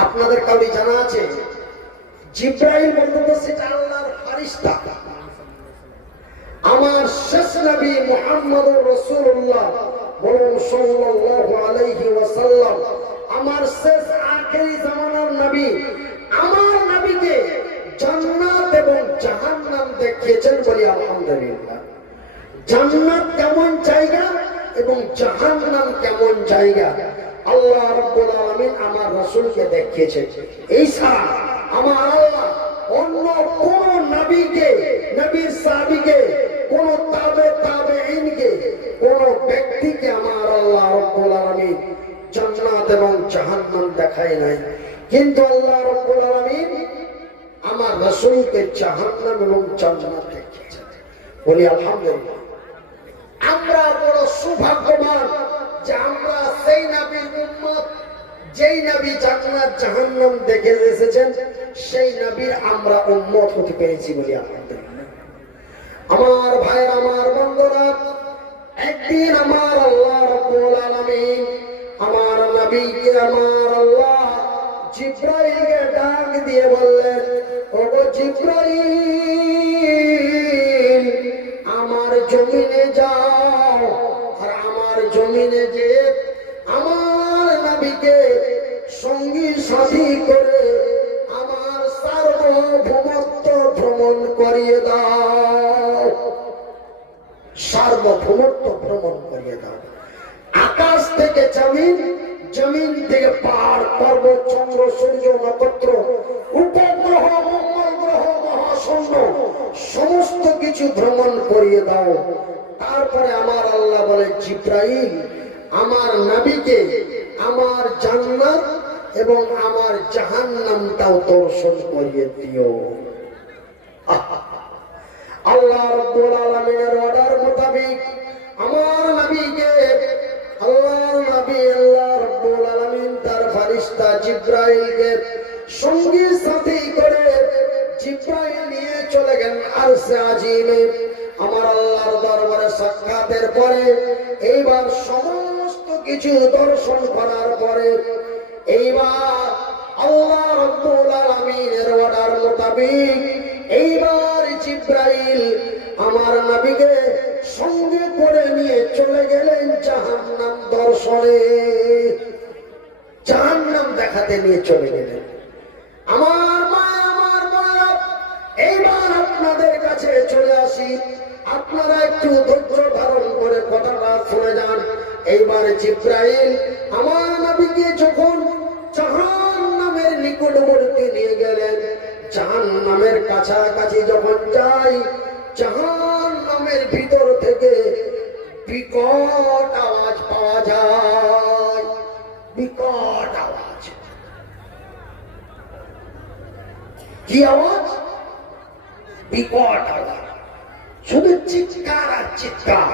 আপনাদের কাউরি জানা আছে? জিব্রাইল বলতে তো সেটা আল্লাহর ফেরেশতা। আমার শেষ নবী মুহাম্মদুর রাসূলুল্লাহ বলুন সাল্লাল্লাহু আলাইহি ওয়াসাল্লাম, আমার শেষ আখেরি জামানার নবী, আমার নবীকে জান্নাত এবং জাহান্নাম দেখিয়েছেন। বলি আলহামদুলিল্লাহ। জান্নাত কেমন জায়গা এবং জাহান্নাম কেমন জায়গা আল্লাহ রাব্বুল আলামিন আমার রাসূলকে দেখিয়েছেন। এই ছাড়া আমার আল্লাহ অন্য কোন নবীকে, নবীর সাহাবীকে, কোন তাবেঈনকে, কোন ব্যক্তিকে আমার আল্লাহ রাব্বুল আলামিন জান্নাত এবং জাহান্নাম দেখায় নাই। কিন্তু আল্লাহ রাব্বুল আলামিন আমার রাসূলকে জাহান্নাম এবং জান্নাত দেখিয়েছেন। বলি আলহামদুলিল্লাহ। আমরা বড় সৌভাগ্যবান যে আমরা সেই নবীর উম্মত, যেই নবী জান্নাত জাহান্নাম দেখে এসেছেন, সেই নবীর আমরা উম্মত হতে পেরেছি। বলি আলহামদুলিল্লাহ। আমার ভাই, আমার বন্ধুরা, একদিন আমার আল্লাহ রাব্বুল আলামিন আমার নবীকে আমার আল্লাহ জিব্রাইলকে ডাক দিয়ে বললেন, ওগো জিব্রাইল, আমার জমিনে যাও, আর আমার জমিনে যে আমার নবীকে সঙ্গী সাথী করে আমার সার্বভৌমত্ব ভ্রমণ করিয়ে দাও। সার্বভৌমত্ব ভ্রমণ করিয়ে দাও। আকাশ থেকে জমিন, জমিন থেকে পাহাড়, পর্বত, চন্দ্র, সূর্য, নক্ষত্র, উপগ্রহ, মঙ্গল গ্রহ, মহাশূন্য সমস্ত কিছু ভ্রমণ করিয়ে দাও। তারপরে আমার আল্লাহ বলে, জিব্রাইল, আমার নবীকে আমার জান্নাত এবং আমার জাহান্নামটাও দর্শন করিয়ে দিও। আল্লাহ রাব্বুল আলামিনের অর্ডার মোতাবেক আমার নবীকে আল্লাহর নবী আল্লাহ রাব্বুল আলামিন তার ফেরেশতা জিব্রাইলকে সঙ্গী সাথী করে জিব্রাইল নিয়ে চলে গেলেন আরশে আজিমে। আমার আল্লাহর দরবারে সাক্ষাতের পরে এইবার সমস্ত কিছু দর্শন করার পরে এইবার আল্লাহ রাব্বুল আলামিনের অর্ডার মোতাবেক এইবার জিব্রাইল আমার নবীকে সঙ্গে করে নিয়ে চলে গেলেন জাহান্নাম দর্শনে, জাহান্নাম দেখাতে নিয়ে চলে গেলেন। আমার মা, আমার বোনেরা, এইবার আপনাদের কাছে চলে আসি, আপনারা একটু ধৈর্য ধারণ করে কথাটা শুনে যান। এইবার জিব্রাইল আমার নবীকে যখন জাহান্নামের নিকটবর্তী নিয়ে গেলেন, জাহান্নামের কাছাকাছি যখন যাই, জাহান্নামের ভিতর থেকে বিকট আওয়াজ পাওয়া যায়। বিকট আওয়াজ। কি আওয়াজ? বিকট আওয়াজ। শুধু চিৎকার আর চিৎকার,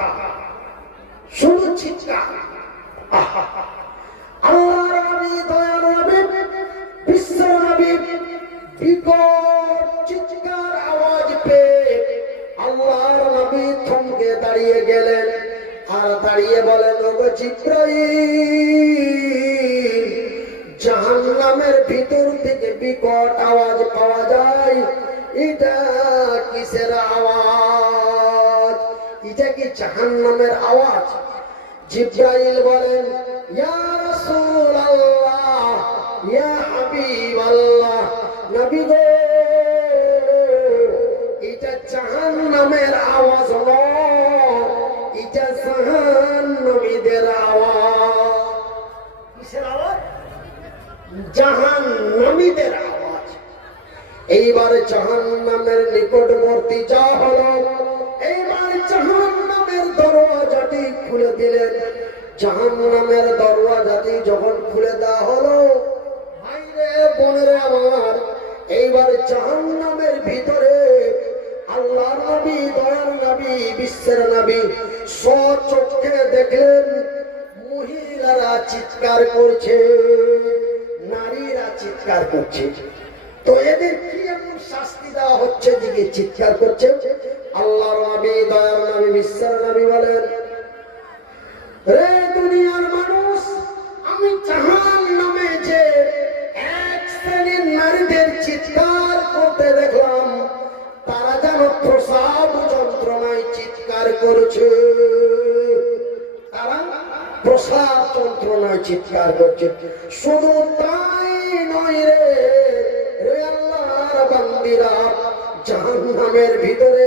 শুধু চিৎকার। আল্লাহর নবী, দয়ার নবী, বিশ্ব নবী বিকট চিৎকার আওয়াজ পেয়ে আল্লাহর নবী থমকে দাঁড়িয়ে গেলেন আর দাঁড়িয়ে বলেন, ওগো জিব্রাইল, জাহান্নামের ভিতর থেকে বিকট আওয়াজ পাওয়া যায়, এটা কিসের আওয়াজ? এটা কি জাহান্নামের আওয়াজ? জিব্রাইল বলেন, ইয়া রাসূলুল্লাহ, ইয়া হাবিবাল্লাহ, নবী গো, এটা জাহান্নামের আওয়াজ নয়, এটা জাহান্নামীদের আওয়াজ। কিসের আওয়াজ? জাহান্নামীদের আওয়াজ। এইবার জাহান্নামের নিকটবর্তী যা হলো, এইবার জাহান্নামের দরওয়াজাটি খুলে দিলেন। জাহান্নামের দরওয়াজাটি যখন খুলে দেওয়া হলো, ভাইরে বোনেরে আমার, এইবার জাহান্নামের ভিতরে আল্লাহর নবী, দয়ার নবী, বিশ্বের নবী স্বচক্ষে দেখলেন মহিলারা চিৎকার করছে, নারীরা চিৎকার করছে। তো এদের কি এমন শাস্তি দেওয়া হচ্ছে যে চিৎকার করছে? আল্লাহর নবী, দয়ার নবী, বিশ্বের নবী বলেন, রে দুনিয়ার মানুষ, আমি জাহান্নামে যে এক শ্রেণীর নারীদের চিৎকার করতে দেখলাম, তারা যেন প্রসাব যন্ত্রণায় চিৎকার করছে। তারা প্রসাব যন্ত্রণায় চিৎকার করছে। শুধু তাই নয় রে, রে আল্লাহর বান্দিরা, জাহান্নামের ভিতরে